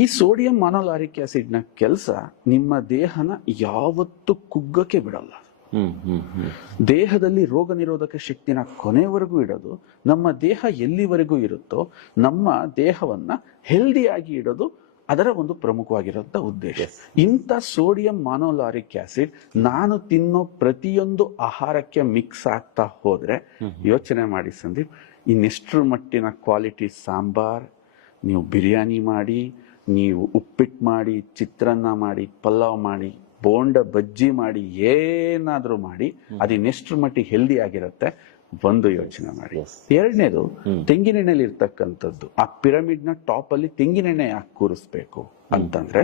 ಈ ಸೋಡಿಯಂ ಮಾನೋಲಾರಿಕ್ ಆಸಿಡ್ ನ ಕೆಲಸ ನಿಮ್ಮ ದೇಹನ ಯಾವತ್ತೂ ಕುಗ್ಗಕ್ಕೆ ಬಿಡಲ್ಲ. ದೇಹದಲ್ಲಿ ರೋಗ ನಿರೋಧಕ ಶಕ್ತಿನ ಕೊನೆವರೆಗೂ ಇಡೋದು, ನಮ್ಮ ದೇಹ ಎಲ್ಲಿವರೆಗೂ ಇರುತ್ತೋ ನಮ್ಮ ದೇಹವನ್ನ ಹೆಲ್ದಿಯಾಗಿ ಇಡೋದು ಅದರ ಒಂದು ಪ್ರಮುಖವಾಗಿರುವಂತ ಉದ್ದೇಶ. ಇಂಥ ಸೋಡಿಯಂ ಮಾನೋಲಾರಿಕ್ ಆಸಿಡ್ ನಾನು ತಿನ್ನೋ ಪ್ರತಿಯೊಂದು ಆಹಾರಕ್ಕೆ ಮಿಕ್ಸ್ ಆಗ್ತಾ ಹೋದ್ರೆ ಯೋಚನೆ ಮಾಡಿ ಸಂದೀಪ್, ಇನ್ನೆಷ್ಟರ ಮಟ್ಟಿನ ಕ್ವಾಲಿಟಿ ಸಾಂಬಾರ್, ನೀವು ಬಿರಿಯಾನಿ ಮಾಡಿ, ನೀವು ಉಪ್ಪಿಟ್ಟು ಮಾಡಿ, ಚಿತ್ರಾನ್ನ ಮಾಡಿ, ಪಲಾವ್ ಮಾಡಿ, ಬೋಂಡ ಬಜ್ಜಿ ಮಾಡಿ, ಏನಾದ್ರೂ ಮಾಡಿ, ಅದಿನ್ನೆಷ್ಟರ ಮಟ್ಟಿಗೆ ಹೆಲ್ದಿ ಆಗಿರುತ್ತೆ ಒಂದು ಯೋಚನೆ ಮಾಡಿ. ಎರಡನೇದು, ತೆಂಗಿನೆಣ್ಣೆಲಿ ಇರ್ತಕ್ಕಂಥದ್ದು. ಆ ಪಿರಮಿಡ್ ನ ಟಾಪ್ ಅಲ್ಲಿ ತೆಂಗಿನೆಣ್ಣೆ ಯಾಕೆ ಕೂರಿಸ್ಬೇಕು ಅಂತಂದ್ರೆ,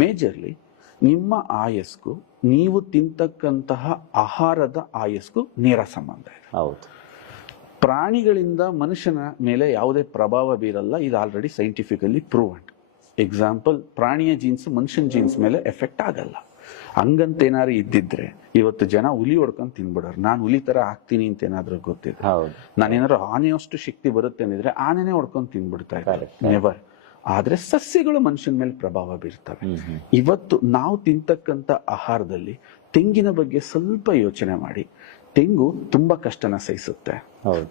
ಮೇಜರ್ಲಿ ನಿಮ್ಮ ಆಯಸ್ಗೂ ನೀವು ತಿಂತಕ್ಕಂತಹ ಆಹಾರದ ಆಯಸ್ಗೂ ನೇರ ಸಂಬಂಧ ಇದೆ. ಪ್ರಾಣಿಗಳಿಂದ ಮನುಷ್ಯನ ಮೇಲೆ ಯಾವುದೇ ಪ್ರಭಾವ ಬೀರಲ್ಲ, ಇದು ಆಲ್ರೆಡಿ ಸೈಂಟಿಫಿಕಲಿ ಪ್ರೂವ್ಡ್. ಎಕ್ಸಾಂಪಲ್, ಪ್ರಾಣಿಯ ಜೀನ್ಸ್ ಮನುಷ್ಯನ ಜೀನ್ಸ್ ಮೇಲೆ ಎಫೆಕ್ಟ್ ಆಗಲ್ಲ. ಹಂಗಂತೇನಾದ್ರು ಇದ್ದಿದ್ರೆ ಇವತ್ತು ಜನ ಹುಲಿ ಹೊಡ್ಕೊಂಡ್ ತಿನ್ಬಿಡೋರು. ನಾನು ಹುಲಿ ತರ ಆಗ್ತೀನಿ ಅಂತ ಏನಾದ್ರು ಗೊತ್ತಿದೆ, ನಾನೇನಾದ್ರು ಆನೆಯಷ್ಟು ಶಕ್ತಿ ಬರುತ್ತೆ ಅಂದಿದ್ರೆ ಆನೆನೇ ಹೊಡ್ಕೊಂಡ್ ತಿನ್ಬಿಡ್ತಾ ಇದ್ದಾರೆ. ನೆವರ್. ಆದ್ರೆ ಸಸ್ಯಗಳು ಮನುಷ್ಯನ ಮೇಲೆ ಪ್ರಭಾವ ಬೀರ್ತವೆ. ಇವತ್ತು ನಾವು ತಿಂತಕ್ಕಂತ ಆಹಾರದಲ್ಲಿ ತೆಂಗಿನ ಬಗ್ಗೆ ಸ್ವಲ್ಪ ಯೋಚನೆ ಮಾಡಿ. ತೆಂಗು ತುಂಬಾ ಕಷ್ಟನ ಸಹಿಸುತ್ತೆ,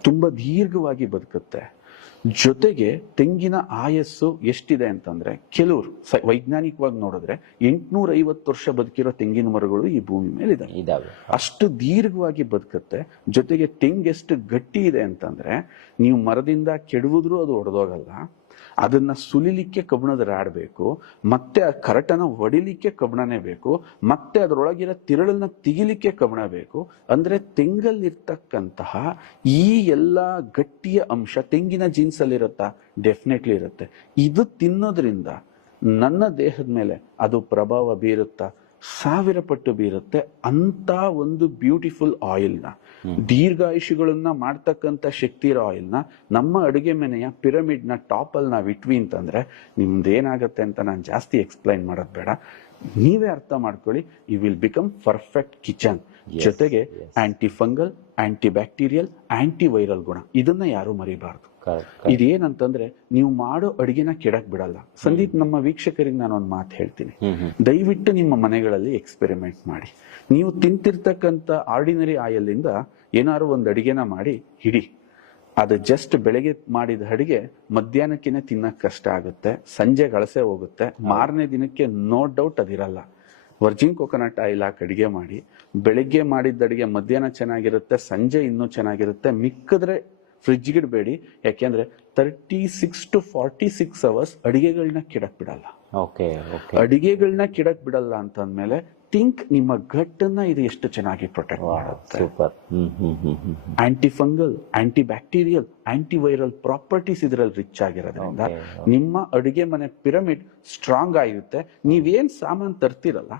ತುಂಬಾ ದೀರ್ಘವಾಗಿ ಬದುಕುತ್ತೆ. ಜೊತೆಗೆ ತೆಂಗಿನ ಆಯಸ್ಸು ಎಷ್ಟಿದೆ ಅಂತಂದ್ರೆ ಕೆಲವರು ವೈಜ್ಞಾನಿಕವಾಗಿ ನೋಡಿದ್ರೆ 850 ವರ್ಷ ಬದುಕಿರೋ ತೆಂಗಿನ ಮರಗಳು ಈ ಭೂಮಿ ಮೇಲೆ ಇದಾವೆ. ಅಷ್ಟು ದೀರ್ಘವಾಗಿ ಬದುಕುತ್ತೆ. ಜೊತೆಗೆ ತೆಂಗೆಷ್ಟು ಗಟ್ಟಿ ಇದೆ ಅಂತಂದ್ರೆ ನೀವು ಮರದಿಂದ ಕೆಡವಿದ್ರೂ ಅದು ಒಡೆದೋಗಲ್ಲ. ಅದನ್ನ ಸುಲಿಲಿಕ್ಕೆ ಕಬ್ಬಣದ ರಾಡ್ ಬೇಕು, ಮತ್ತೆ ಆ ಕರಟನ ಹೊಡಿಲಿಕ್ಕೆ ಕಬ್ಬಣನೇ ಬೇಕು, ಮತ್ತೆ ಅದರೊಳಗಿರೋ ತಿರುಳನ್ನ ತೆಗಿಲಿಕ್ಕೆ ಕಬ್ಬಣ ಬೇಕು. ಅಂದ್ರೆ ತೆಂಗಲ್ಲಿರ್ತಕ್ಕಂತಹ ಈ ಎಲ್ಲಾ ಗಟ್ಟಿಯ ಅಂಶ ತೆಂಗಿನ ಜೀನ್ಸ್ ಅಲ್ಲಿ ಇರುತ್ತಾ? ಡೆಫಿನೆಟ್ಲಿ ಇರುತ್ತೆ. ಇದು ತಿನ್ನೋದ್ರಿಂದ ನನ್ನ ದೇಹದ ಮೇಲೆ ಅದು ಪ್ರಭಾವ ಬೀರುತ್ತಾ? 1000 ಪಟ್ಟು ಬೀರುತ್ತೆ. ಅಂತ ಒಂದು ಬ್ಯೂಟಿಫುಲ್ ಆಯಿಲ್ನ, ದೀರ್ಘಾಯುಷಿಗಳನ್ನ ಮಾಡ್ತಕ್ಕಂಥ ಶಕ್ತಿ ಇರೋ ಆಯಿಲ್ನ ನಮ್ಮ ಅಡುಗೆ ಮನೆಯ ಪಿರಮಿಡ್ ನ ಟಾಪ್ ಅಲ್ಲಿ ನಾವು ಇಟ್ವಿ ಅಂತಂದ್ರೆ ನಿಮ್ದೇನಾಗತ್ತೆ ಅಂತ ನಾನು ಜಾಸ್ತಿ ಎಕ್ಸ್ಪ್ಲೈನ್ ಮಾಡೋದು ಬೇಡ, ನೀವೇ ಅರ್ಥ ಮಾಡ್ಕೊಳ್ಳಿ. You will become perfect kitchen. ಜೊತೆಗೆ anti fungal, anti bacterial, anti viral ಗುಣ, ಇದನ್ನ ಯಾರು ಮರಿಬಾರ್ದು. ಇದೇನಂತಂದ್ರೆ ನೀವು ಮಾಡೋ ಅಡಿಗೆನ ಕೆಡಕ್ ಬಿಡಲ್ಲ. ಸಂದೀಪ್, ನಮ್ಮ ವೀಕ್ಷಕರಿಗೆ ನಾನು ಒಂದು ಮಾತು ಹೇಳ್ತೀನಿ, ದಯವಿಟ್ಟು ನಿಮ್ಮ ಮನೆಗಳಲ್ಲಿ ಎಕ್ಸ್ಪೆರಿಮೆಂಟ್ ಮಾಡಿ. ನೀವು ತಿಂತಿರ್ತಕ್ಕಂಥ ಆರ್ಡಿನರಿ ಆಯಿಲ್ ಇಂದ ಏನಾದ್ರು ಒಂದು ಅಡಿಗೆನ ಮಾಡಿ ಹಿಡಿ. ಅದು ಜಸ್ಟ್ ಬೆಳಗ್ಗೆ ಮಾಡಿದ ಅಡಿಗೆ ಮಧ್ಯಾಹ್ನಕ್ಕಿನೇ ತಿನ್ನಕ್ ಕಷ್ಟ ಆಗುತ್ತೆ, ಸಂಜೆ ಗಳಸೆ ಹೋಗುತ್ತೆ, ಮಾರನೇ ದಿನಕ್ಕೆ ನೋ ಡೌಟ್ ಅದಿರಲ್ಲ. ವರ್ಜಿನ್ ಕೋಕೋನಟ್ ಆಯಿಲ್ ಹಾಕಿ ಅಡಿಗೆ ಮಾಡಿ, ಬೆಳಿಗ್ಗೆ ಮಾಡಿದ ಅಡಿಗೆ ಮಧ್ಯಾಹ್ನ ಚೆನ್ನಾಗಿರುತ್ತೆ, ಸಂಜೆ ಇನ್ನೂ ಚೆನ್ನಾಗಿರುತ್ತೆ. ಮಿಕ್ಕಿದ್ರೆ ಫ್ರಿಡ್ಜ್ಗೆ ಇಡಬೇಡಿ, ಯಾಕೆಂದ್ರೆ 36 to 46 ಅವರ್ಸ್ ಅಡಿಗೆಗಳನ್ನ ಕೆಡಕ್ ಬಿಡಲ್ಲ. ಅಡಿಗೆಗಳನ್ನ ಕೆಡಕ್ ಬಿಡಲ್ಲ ಅಂತಂದ್ಮೇಲೆ ಥಿಂಕ್ ನಿಮ್ಮ ಗಟ್ಟನ್ನ ಇದು ಎಷ್ಟು ಚೆನ್ನಾಗಿ ಪ್ರೊಟೆಕ್ಟ್ ಮಾಡುತ್ತೆ. Aunty fungal, anti bacterial, anti viral properties ಇದರಲ್ಲಿ ರಿಚ್ ಆಗಿರೋದ್ರಿಂದ ನಿಮ್ಮ ಅಡುಗೆ ಮನೆ ಪಿರಮಿಡ್ ಸ್ಟ್ರಾಂಗ್ ಆಗಿರುತ್ತೆ. ನೀವೇನ್ ಸಾಮಾನು ತರ್ತಿರಲ್ಲ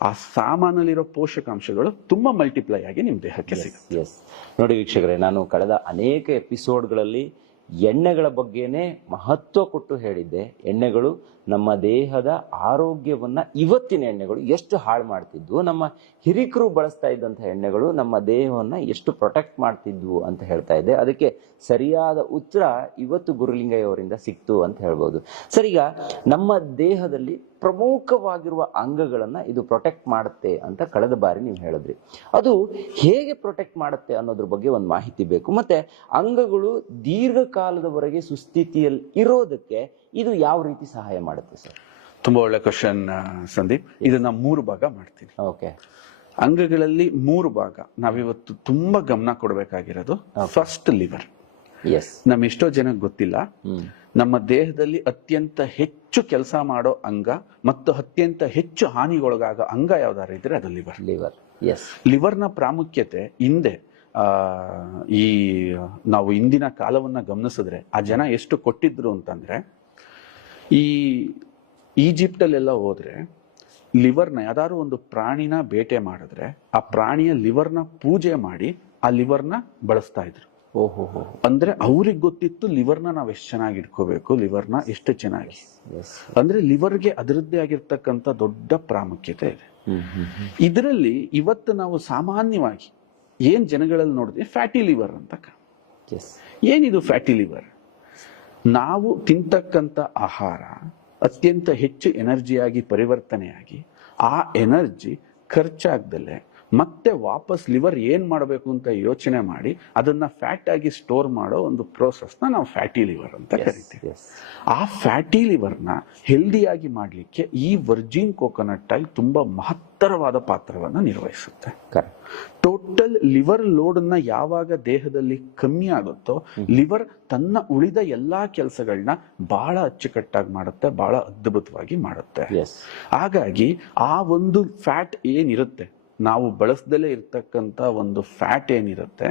ಆ ಸಾಮಾನಲ್ಲಿರೋ ಪೋಷಕಾಂಶಗಳು ತುಂಬಾ ಮಲ್ಟಿಪ್ಲೈ ಆಗಿ ನಿಮ್ ದೇಹಕ್ಕೆ ಸಿಗುತ್ತೆ. ನೋಡಿ ವೀಕ್ಷಕರೇ, ನಾನು ಕಳೆದ ಅನೇಕ ಎಪಿಸೋಡ್ಗಳಲ್ಲಿ ಎಣ್ಣೆಗಳ ಬಗ್ಗೆನೇ ಮಹತ್ವ ಕೊಟ್ಟು ಹೇಳಿದ್ದೆ. ಎಣ್ಣೆಗಳು ನಮ್ಮ ದೇಹದ ಆರೋಗ್ಯವನ್ನ, ಇವತ್ತಿನ ಎಣ್ಣೆಗಳು ಎಷ್ಟು ಹಾಳು ಮಾಡ್ತಿದ್ವು, ನಮ್ಮ ಹಿರಿಕರು ಬಳಸ್ತಾ ಇದ್ದಂತಹ ಎಣ್ಣೆಗಳು ನಮ್ಮ ದೇಹವನ್ನ ಎಷ್ಟು ಪ್ರೊಟೆಕ್ಟ್ ಮಾಡ್ತಿದ್ವು ಅಂತ ಹೇಳ್ತಾ ಇದ್ದೆ. ಅದಕ್ಕೆ ಸರಿಯಾದ ಉತ್ತರ ಇವತ್ತು ಗುರುಲಿಂಗಯ್ಯ ಅವರಿಂದ ಸಿಕ್ತು ಅಂತ ಹೇಳ್ಬೋದು. ಸರ್, ಈಗ ನಮ್ಮ ದೇಹದಲ್ಲಿ ಪ್ರಮುಖವಾಗಿರುವ ಅಂಗಗಳನ್ನ ಇದು ಪ್ರೊಟೆಕ್ಟ್ ಮಾಡುತ್ತೆ ಅಂತ ಕಳೆದ ಬಾರಿ ನೀವು ಹೇಳಿದ್ರಿ. ಅದು ಹೇಗೆ ಪ್ರೊಟೆಕ್ಟ್ ಮಾಡುತ್ತೆ ಅನ್ನೋದ್ರ ಬಗ್ಗೆ ಒಂದು ಮಾಹಿತಿ ಬೇಕು. ಮತ್ತೆ ಅಂಗಗಳು ದೀರ್ಘಕಾಲದವರೆಗೆ ಸುಸ್ಥಿತಿಯಲ್ಲಿ ಇರೋದಕ್ಕೆ ಇದು ಯಾವ ರೀತಿ ಸಹಾಯ ಮಾಡುತ್ತೆ ಸರ್? ತುಂಬಾ ಒಳ್ಳೆ ಕ್ವಶನ್ ಸಂದೀಪ್. ಇದನ್ನ 3 ಭಾಗ ಮಾಡ್ತೀನಿ. ಅಂಗಗಳಲ್ಲಿ 3 ಭಾಗ ನಾವಿವತ್ತು ತುಂಬಾ ಗಮನ ಕೊಡಬೇಕಾಗಿರೋದು. First, liver. ನಮ್ಮ ಎಷ್ಟೋ ಜನಕ್ಕೆ ಗೊತ್ತಿಲ್ಲ, ನಮ್ಮ ದೇಹದಲ್ಲಿ ಅತ್ಯಂತ ಹೆಚ್ಚು ಕೆಲಸ ಮಾಡೋ ಅಂಗ ಮತ್ತು ಅತ್ಯಂತ ಹೆಚ್ಚು ಹಾನಿಗೊಳಗಾಗೋ ಅಂಗ ಯಾವ್ದಾರು ಇದ್ರೆ ಅದು ಲಿವರ್. ಲಿವರ್ನ ಪ್ರಾಮುಖ್ಯತೆ ಹಿಂದೆ ಈ ನಾವು ಇಂದಿನ ಕಾಲವನ್ನ ಗಮನಿಸಿದ್ರೆ ಆ ಜನ ಎಷ್ಟು ಕೊಟ್ಟಿದ್ರು ಅಂತಂದ್ರೆ, ಈ ಈಜಿಪ್ಟ್ ಅಲ್ಲೆಲ್ಲ ಹೋದ್ರೆ ಲಿವರ್ನ ಯಾವ್ದಾದ್ರು ಒಂದು ಪ್ರಾಣಿನ ಬೇಟೆ ಮಾಡಿದ್ರೆ ಆ ಪ್ರಾಣಿಯ ಲಿವರ್ನ ಪೂಜೆ ಮಾಡಿ ಆ ಲಿವರ್ನ ಬಳಸ್ತಾ ಇದ್ರು. ಅಂದ್ರೆ ಅವ್ರಿಗೆ ಗೊತ್ತಿತ್ತು ಲಿವರ್ನ ನಾವ್ ಎಷ್ಟು ಚೆನ್ನಾಗಿ ಇಟ್ಕೋಬೇಕು, ಲಿವರ್ನ ಎಷ್ಟು ಚೆನ್ನಾಗಿ. ಅಂದ್ರೆ ಲಿವರ್ಗೆ ಅದರದ್ದೇ ಆಗಿರ್ತಕ್ಕಂಥ ದೊಡ್ಡ ಪ್ರಾಮುಖ್ಯತೆ ಇದೆ. ಇದರಲ್ಲಿ ಇವತ್ತು ನಾವು ಸಾಮಾನ್ಯವಾಗಿ ಏನ್ ಜನಗಳಲ್ಲಿ ನೋಡಿದ್ವಿ, ಫ್ಯಾಟಿ ಲಿವರ್ ಅಂತ. ಏನಿದು ಫ್ಯಾಟಿ ಲಿವರ್? ನಾವು ತಿಂತಕ್ಕಂಥ ಆಹಾರ ಅತ್ಯಂತ ಹೆಚ್ಚು ಎನರ್ಜಿಯಾಗಿ ಪರಿವರ್ತನೆಯಾಗಿ ಆ ಎನರ್ಜಿ ಖರ್ಚಾಗ್ದಲೆ ಮತ್ತೆ ವಾಪಸ್ ಲಿವರ್ ಏನ್ ಮಾಡಬೇಕು ಅಂತ ಯೋಚನೆ ಮಾಡಿ ಅದನ್ನ ಫ್ಯಾಟ್ ಆಗಿ ಸ್ಟೋರ್ ಮಾಡೋ ಒಂದು ಪ್ರೋಸೆಸ್ ನ ನಾವು ಫ್ಯಾಟಿ ಲಿವರ್ ಅಂತ ಕರಿತೀವಿ. ಆ ಫ್ಯಾಟಿ ಲಿವರ್ನ ಹೆಲ್ದಿಯಾಗಿ ಮಾಡ್ಲಿಕ್ಕೆ ಈ ವರ್ಜಿನ್ ಕೋಕೋನಟ್ ಆಯಿಲ್ ತುಂಬಾ ಮಹತ್ತರವಾದ ಪಾತ್ರವನ್ನ ನಿರ್ವಹಿಸುತ್ತೆ. ಟೋಟಲ್ ಲಿವರ್ ಲೋಡ್ ನ ಯಾವಾಗ ದೇಹದಲ್ಲಿ ಕಮ್ಮಿ ಆಗುತ್ತೋ ಲಿವರ್ ತನ್ನ ಉಳಿದ ಎಲ್ಲಾ ಕೆಲಸಗಳನ್ನ ಬಹಳ ಅಚ್ಚುಕಟ್ಟಾಗಿ ಮಾಡುತ್ತೆ, ಬಹಳ ಅದ್ಭುತವಾಗಿ ಮಾಡುತ್ತೆ. ಹಾಗಾಗಿ ಆ ಒಂದು ಫ್ಯಾಟ್ ಏನಿರುತ್ತೆ, ನಾವು ಬಳಸದಲ್ಲೇ ಇರ್ತಕ್ಕಂಥ ಒಂದು ಫ್ಯಾಟ್ ಏನಿರುತ್ತೆ,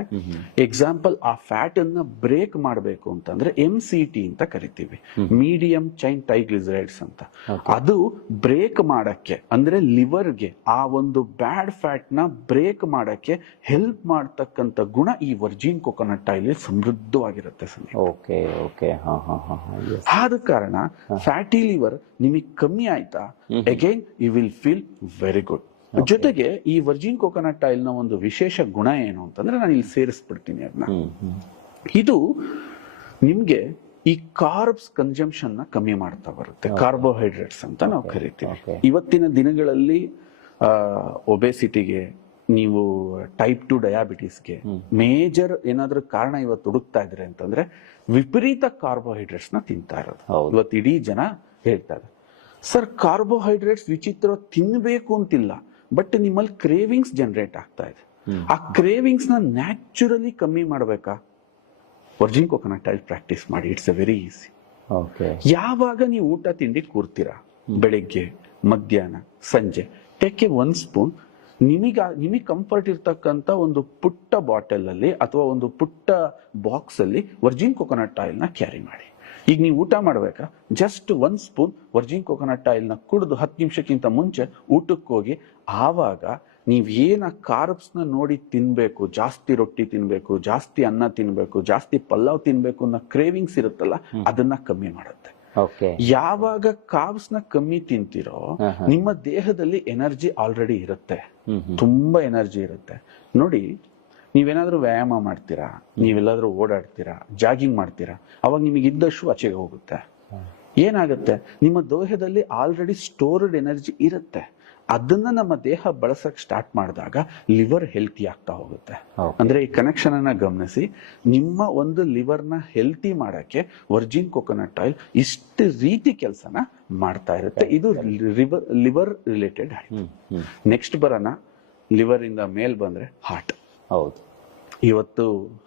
ಎಕ್ಸಾಂಪಲ್ ಆ ಫ್ಯಾಟ್ ಅನ್ನ ಬ್ರೇಕ್ ಮಾಡಬೇಕು ಅಂತಂದ್ರೆ MCT ಅಂತ ಕರಿತೀವಿ, ಮೀಡಿಯಂ ಚೈನ್ ಟ್ರೈಗ್ಲಿಸರೈಡ್ಸ್ ಅಂತ. ಅದು ಬ್ರೇಕ್ ಮಾಡಕ್ಕೆ ಅಂದ್ರೆ ಲಿವರ್ಗೆ ಆ ಒಂದು ಬ್ಯಾಡ್ ಫ್ಯಾಟ್ ನ ಬ್ರೇಕ್ ಮಾಡಕ್ಕೆ ಹೆಲ್ಪ್ ಮಾಡ್ತಕ್ಕಂಥ ಗುಣ ಈ ವರ್ಜಿನ್ ಕೋಕೋನಟ್ ಆಯಿಲ್ ಸಮೃದ್ಧವಾಗಿರುತ್ತೆ. ಆದ ಕಾರಣ ಫ್ಯಾಟಿ ಲಿವರ್ ನಿಮಗೆ ಕಮ್ಮಿ ಆಯ್ತಾ, again you will feel very good. ಜೊತೆಗೆ ಈ ವರ್ಜಿನ್ ಕೋಕೋನಟ್ ಆಯಿಲ್ ನ ಒಂದು ವಿಶೇಷ ಗುಣ ಏನು ಅಂತಂದ್ರೆ ನಾನು ಇಲ್ಲಿ ಸೇರಿಸ್ಬಿಡ್ತೀನಿ ಅದನ್ನ. ಇದು ನಿಮ್ಗೆ ಈ ಕಾರ್ಬ್ಸ್ ಕನ್ಸಂಪ್ಷನ್ ನ ಕಮ್ಮಿ ಮಾಡ್ತಾ ಬರುತ್ತೆ, ಕಾರ್ಬೋಹೈಡ್ರೇಟ್ಸ್ ಅಂತ ನಾವು ಕರಿತೀವಿ. ಇವತ್ತಿನ ದಿನಗಳಲ್ಲಿ ಒಬೆಸಿಟಿಗೆ ನೀವು ಟೈಪ್ 2 ಡಯಾಬಿಟಿಸ್ಗೆ ಮೇಜರ್ ಏನಾದ್ರೂ ಕಾರಣ ಇವತ್ತು ಹುಡುಕ್ತಾ ಇದ್ರೆ ಅಂತಂದ್ರೆ ವಿಪರೀತ ಕಾರ್ಬೋಹೈಡ್ರೇಟ್ಸ್ ನ ತಿಂತಾ ಇರೋದು. ಇವತ್ತು ಇಡೀ ಜನ ಹೇಳ್ತಾರೆ, ಸರ್ ಕಾರ್ಬೋಹೈಡ್ರೇಟ್ಸ್ ವಿಚಿತ್ರ ತಿನ್ಬೇಕು ಅಂತಿಲ್ಲ, ಬಟ್ ನಿಮ್ಮಲ್ಲಿ ಕ್ರೇವಿಂಗ್ಸ್ ಜನರೇಟ್ ಆಗ್ತಾ ಇದೆ. ಆ ಕ್ರೇವಿಂಗ್ಸ್ ನ ನ್ಯಾಚುರಲಿ ಕಮ್ಮಿ ಮಾಡ್ಬೇಕಾ? ವರ್ಜಿನ್ ಕೋಕೋನಟ್ ಆಯಿಲ್ ಪ್ರಾಕ್ಟೀಸ್ ಮಾಡಿ. It's A very easy. ಯಾವಾಗ ನೀವು ಊಟ ತಿಂಡಿ ಕೂರ್ತೀರಾ, ಬೆಳಿಗ್ಗೆ, ಮಧ್ಯಾಹ್ನ, ಸಂಜೆ, ಟೇಕ್ ಎ 1 ಸ್ಪೂನ್. ನಿಮಗೆ ಕಂಫರ್ಟ್ ಇರ್ತಕ್ಕಂಥ ಒಂದು ಪುಟ್ಟ ಬಾಟಲ್ ಅಲ್ಲಿ ಅಥವಾ ಒಂದು ಪುಟ್ಟ ಬಾಕ್ಸ್ ಅಲ್ಲಿ ವರ್ಜಿನ್ ಕೋಕೋನಟ್ ಆಯಿಲ್ ನ ಕ್ಯಾರಿ ಮಾಡಿ. ಈಗ ನೀವು ಊಟ ಮಾಡ್ಬೇಕಾ, just 1 spoon Virgin coconut oil ನ ಕುಡಿದು 10 ನಿಮಿಷಕ್ಕಿಂತ ಮುಂಚೆ ಊಟಕ್ಕೆ ಹೋಗಿ. ಆವಾಗ ನೀವ್ ಏನ ಕಾರ್ಬ್ಸ್ ನ ನೋಡಿ ತಿನ್ಬೇಕು, ಜಾಸ್ತಿ ರೊಟ್ಟಿ ತಿನ್ಬೇಕು, ಜಾಸ್ತಿ ಅನ್ನ ತಿನ್ಬೇಕು, ಜಾಸ್ತಿ ಪಲಾವ್ ತಿನ್ಬೇಕು ಅನ್ನೋ ಕ್ರೇವಿಂಗ್ಸ್ ಇರುತ್ತಲ್ಲ, ಅದನ್ನ ಕಮ್ಮಿ ಮಾಡುತ್ತೆ. ಯಾವಾಗ ಕಾರ್ಬ್ಸ್ ನ ಕಮ್ಮಿ ತಿಂತಿರೋ ನಿಮ್ಮ ದೇಹದಲ್ಲಿ ಎನರ್ಜಿ ಆಲ್ರೆಡಿ ಇರುತ್ತೆ, ತುಂಬಾ ಎನರ್ಜಿ ಇರುತ್ತೆ. ನೋಡಿ, ನೀವೇನಾದ್ರೂ ವ್ಯಾಯಾಮ ಮಾಡ್ತೀರಾ, ನೀವೆಲ್ಲಾದ್ರೂ ಓಡಾಡ್ತೀರಾ, ಜಾಗಿಂಗ್ ಮಾಡ್ತೀರಾ, ಅವಾಗ ನಿಮಗೆ ಇದ್ದಷ್ಟು ಆಚೆಗೆ ಹೋಗುತ್ತೆ. ಏನಾಗುತ್ತೆ, ನಿಮ್ಮ ದೇಹದಲ್ಲಿ ಆಲ್ರೆಡಿ ಸ್ಟೋರ್ಡ್ ಎನರ್ಜಿ ಇರುತ್ತೆ. ಅದನ್ನ ನಮ್ಮ ದೇಹ ಬಳಸಕ್ ಸ್ಟಾರ್ಟ್ ಮಾಡಿದಾಗ ಲಿವರ್ ಹೆಲ್ತಿ ಆಗ್ತಾ ಹೋಗುತ್ತೆ. ಅಂದ್ರೆ ಈ ಕನೆಕ್ಷನ್ ಅನ್ನ ಗಮನಿಸಿ. ನಿಮ್ಮ ಒಂದು ಲಿವರ್ ನ ಹೆಲ್ತಿ ಮಾಡಕ್ಕೆ ವರ್ಜಿನ್ ಕೋಕೋನಟ್ ಆಯಿಲ್ ಇಷ್ಟು ರೀತಿ ಕೆಲಸನ ಮಾಡ್ತಾ ಇರುತ್ತೆ. ಇದು ಲಿವರ್ ರಿಲೇಟೆಡ್ ಆಯ್ತು. ನೆಕ್ಸ್ಟ್ ಬರೋಣ, ಲಿವರ್ ಇಂದ ಮೇಲ್ ಬಂದ್ರೆ ಹಾರ್ಟ್. ಹೌದು, ಇವತ್ತು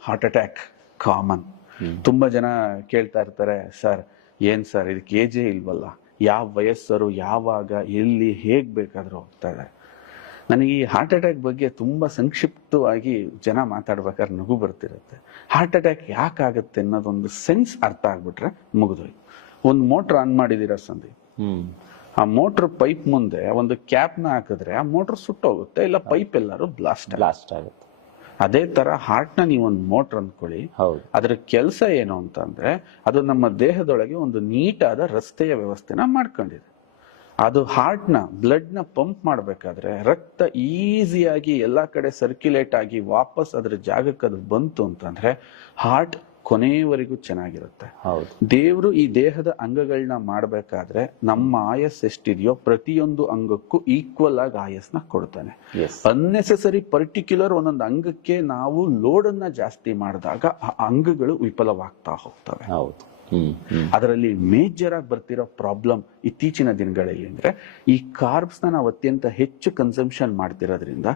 ಹಾರ್ಟ್ ಅಟ್ಯಾಕ್ ಕಾಮನ್. ತುಂಬಾ ಜನ ಕೇಳ್ತಾ ಇರ್ತಾರೆ, ಸರ್ ಏನ್ ಸರ್ ಇದಕ್ಕೆ ಏಜೇ ಇಲ್ವಲ್ಲ, ಯಾವ ವಯಸ್ಸರು ಯಾವಾಗ ಎಲ್ಲಿ ಹೇಗ್ ಬೇಕಾದ್ರೂ ಹೋಗ್ತಾ ಇದ್ದಾರೆ. ನನಗೆ ಈ ಹಾರ್ಟ್ ಅಟ್ಯಾಕ್ ಬಗ್ಗೆ ತುಂಬಾ ಸಂಕ್ಷಿಪ್ತವಾಗಿ ಜನ ಮಾತಾಡ್ಬೇಕಾದ್ರೆ ನಗು ಬರ್ತಿರುತ್ತೆ. ಹಾರ್ಟ್ ಅಟ್ಯಾಕ್ ಯಾಕಾಗತ್ತೆ ಅನ್ನೋದೊಂದು ಸೆನ್ಸ್ ಅರ್ಥ ಆಗ್ಬಿಟ್ರೆ ಮುಗಿದೋಯ್ತು. ಒಂದು ಮೋಟರ್ ಆನ್ ಮಾಡಿದೀರ ಸಂದೀಪ್, ಆ ಮೋಟರ್ ಪೈಪ್ ಮುಂದೆ ಒಂದು ಕ್ಯಾಪ್ ನ ಹಾಕಿದ್ರೆ ಆ ಮೋಟರ್ ಸುಟ್ಟೋಗುತ್ತೆ, ಇಲ್ಲ ಪೈಪ್ ಎಲ್ಲಾರು ಬ್ಲಾಸ್ಟ್ ಆಗುತ್ತೆ. ಅದೇ ತರ ಹಾರ್ಟ್ ನ ನೀವೊಂದು ಮೋಟರ್ ಅಂದ್ಕೊಳ್ಳಿ. ಅದ್ರ ಕೆಲಸ ಏನು ಅಂತಂದ್ರೆ, ಅದು ನಮ್ಮ ದೇಹದೊಳಗೆ ಒಂದು ನೀಟಾದ ರಸ್ತೆಯ ವ್ಯವಸ್ಥೆನ ಮಾಡ್ಕೊಂಡಿದೆ. ಅದು ಹಾರ್ಟ್ ನ ಬ್ಲಡ್ ನ ಪಂಪ್ ಮಾಡ್ಬೇಕಾದ್ರೆ ರಕ್ತ ಈಸಿಯಾಗಿ ಎಲ್ಲಾ ಕಡೆ ಸರ್ಕ್ಯುಲೇಟ್ ಆಗಿ ವಾಪಸ್ ಅದ್ರ ಜಾಗಕ್ಕೆ ಅದು ಬಂತು ಅಂತಂದ್ರೆ ಹಾರ್ಟ್ ಕೊನೆಯವರೆಗೂ ಚೆನ್ನಾಗಿರುತ್ತೆ. ದೇವರು ಈ ದೇಹದ ಅಂಗಗಳನ್ನ ಮಾಡ್ಬೇಕಾದ್ರೆ ನಮ್ಮ ಆಯಸ್ ಎಷ್ಟಿದೆಯೋ ಪ್ರತಿಯೊಂದು ಅಂಗಕ್ಕೂ ಈಕ್ವಲ್ ಆಗಿ ಆಯಸ್ನ ಕೊಡ್ತಾನೆ. ಅನ್ನೆಸೆಸರಿ ಪರ್ಟಿಕ್ಯುಲರ್ ಒಂದೊಂದು ಅಂಗಕ್ಕೆ ನಾವು ಲೋಡ್ ಅನ್ನ ಜಾಸ್ತಿ ಮಾಡಿದಾಗ ಆ ಅಂಗಗಳು ವಿಫಲವಾಗ್ತಾ ಹೋಗ್ತವೆ. ಅದರಲ್ಲಿ ಮೇಜರ್ ಆಗಿ ಬರ್ತಿರೋ ಪ್ರಾಬ್ಲಮ್ ಇತ್ತೀಚಿನ ದಿನಗಳಲ್ಲಿ ಅಂದ್ರೆ ಈ ಕಾರ್ಬ್ಸ್ ನ ನಾವು ಅತ್ಯಂತ ಹೆಚ್ಚು ಕನ್ಸಂಪ್ಷನ್ ಮಾಡ್ತಿರೋದ್ರಿಂದ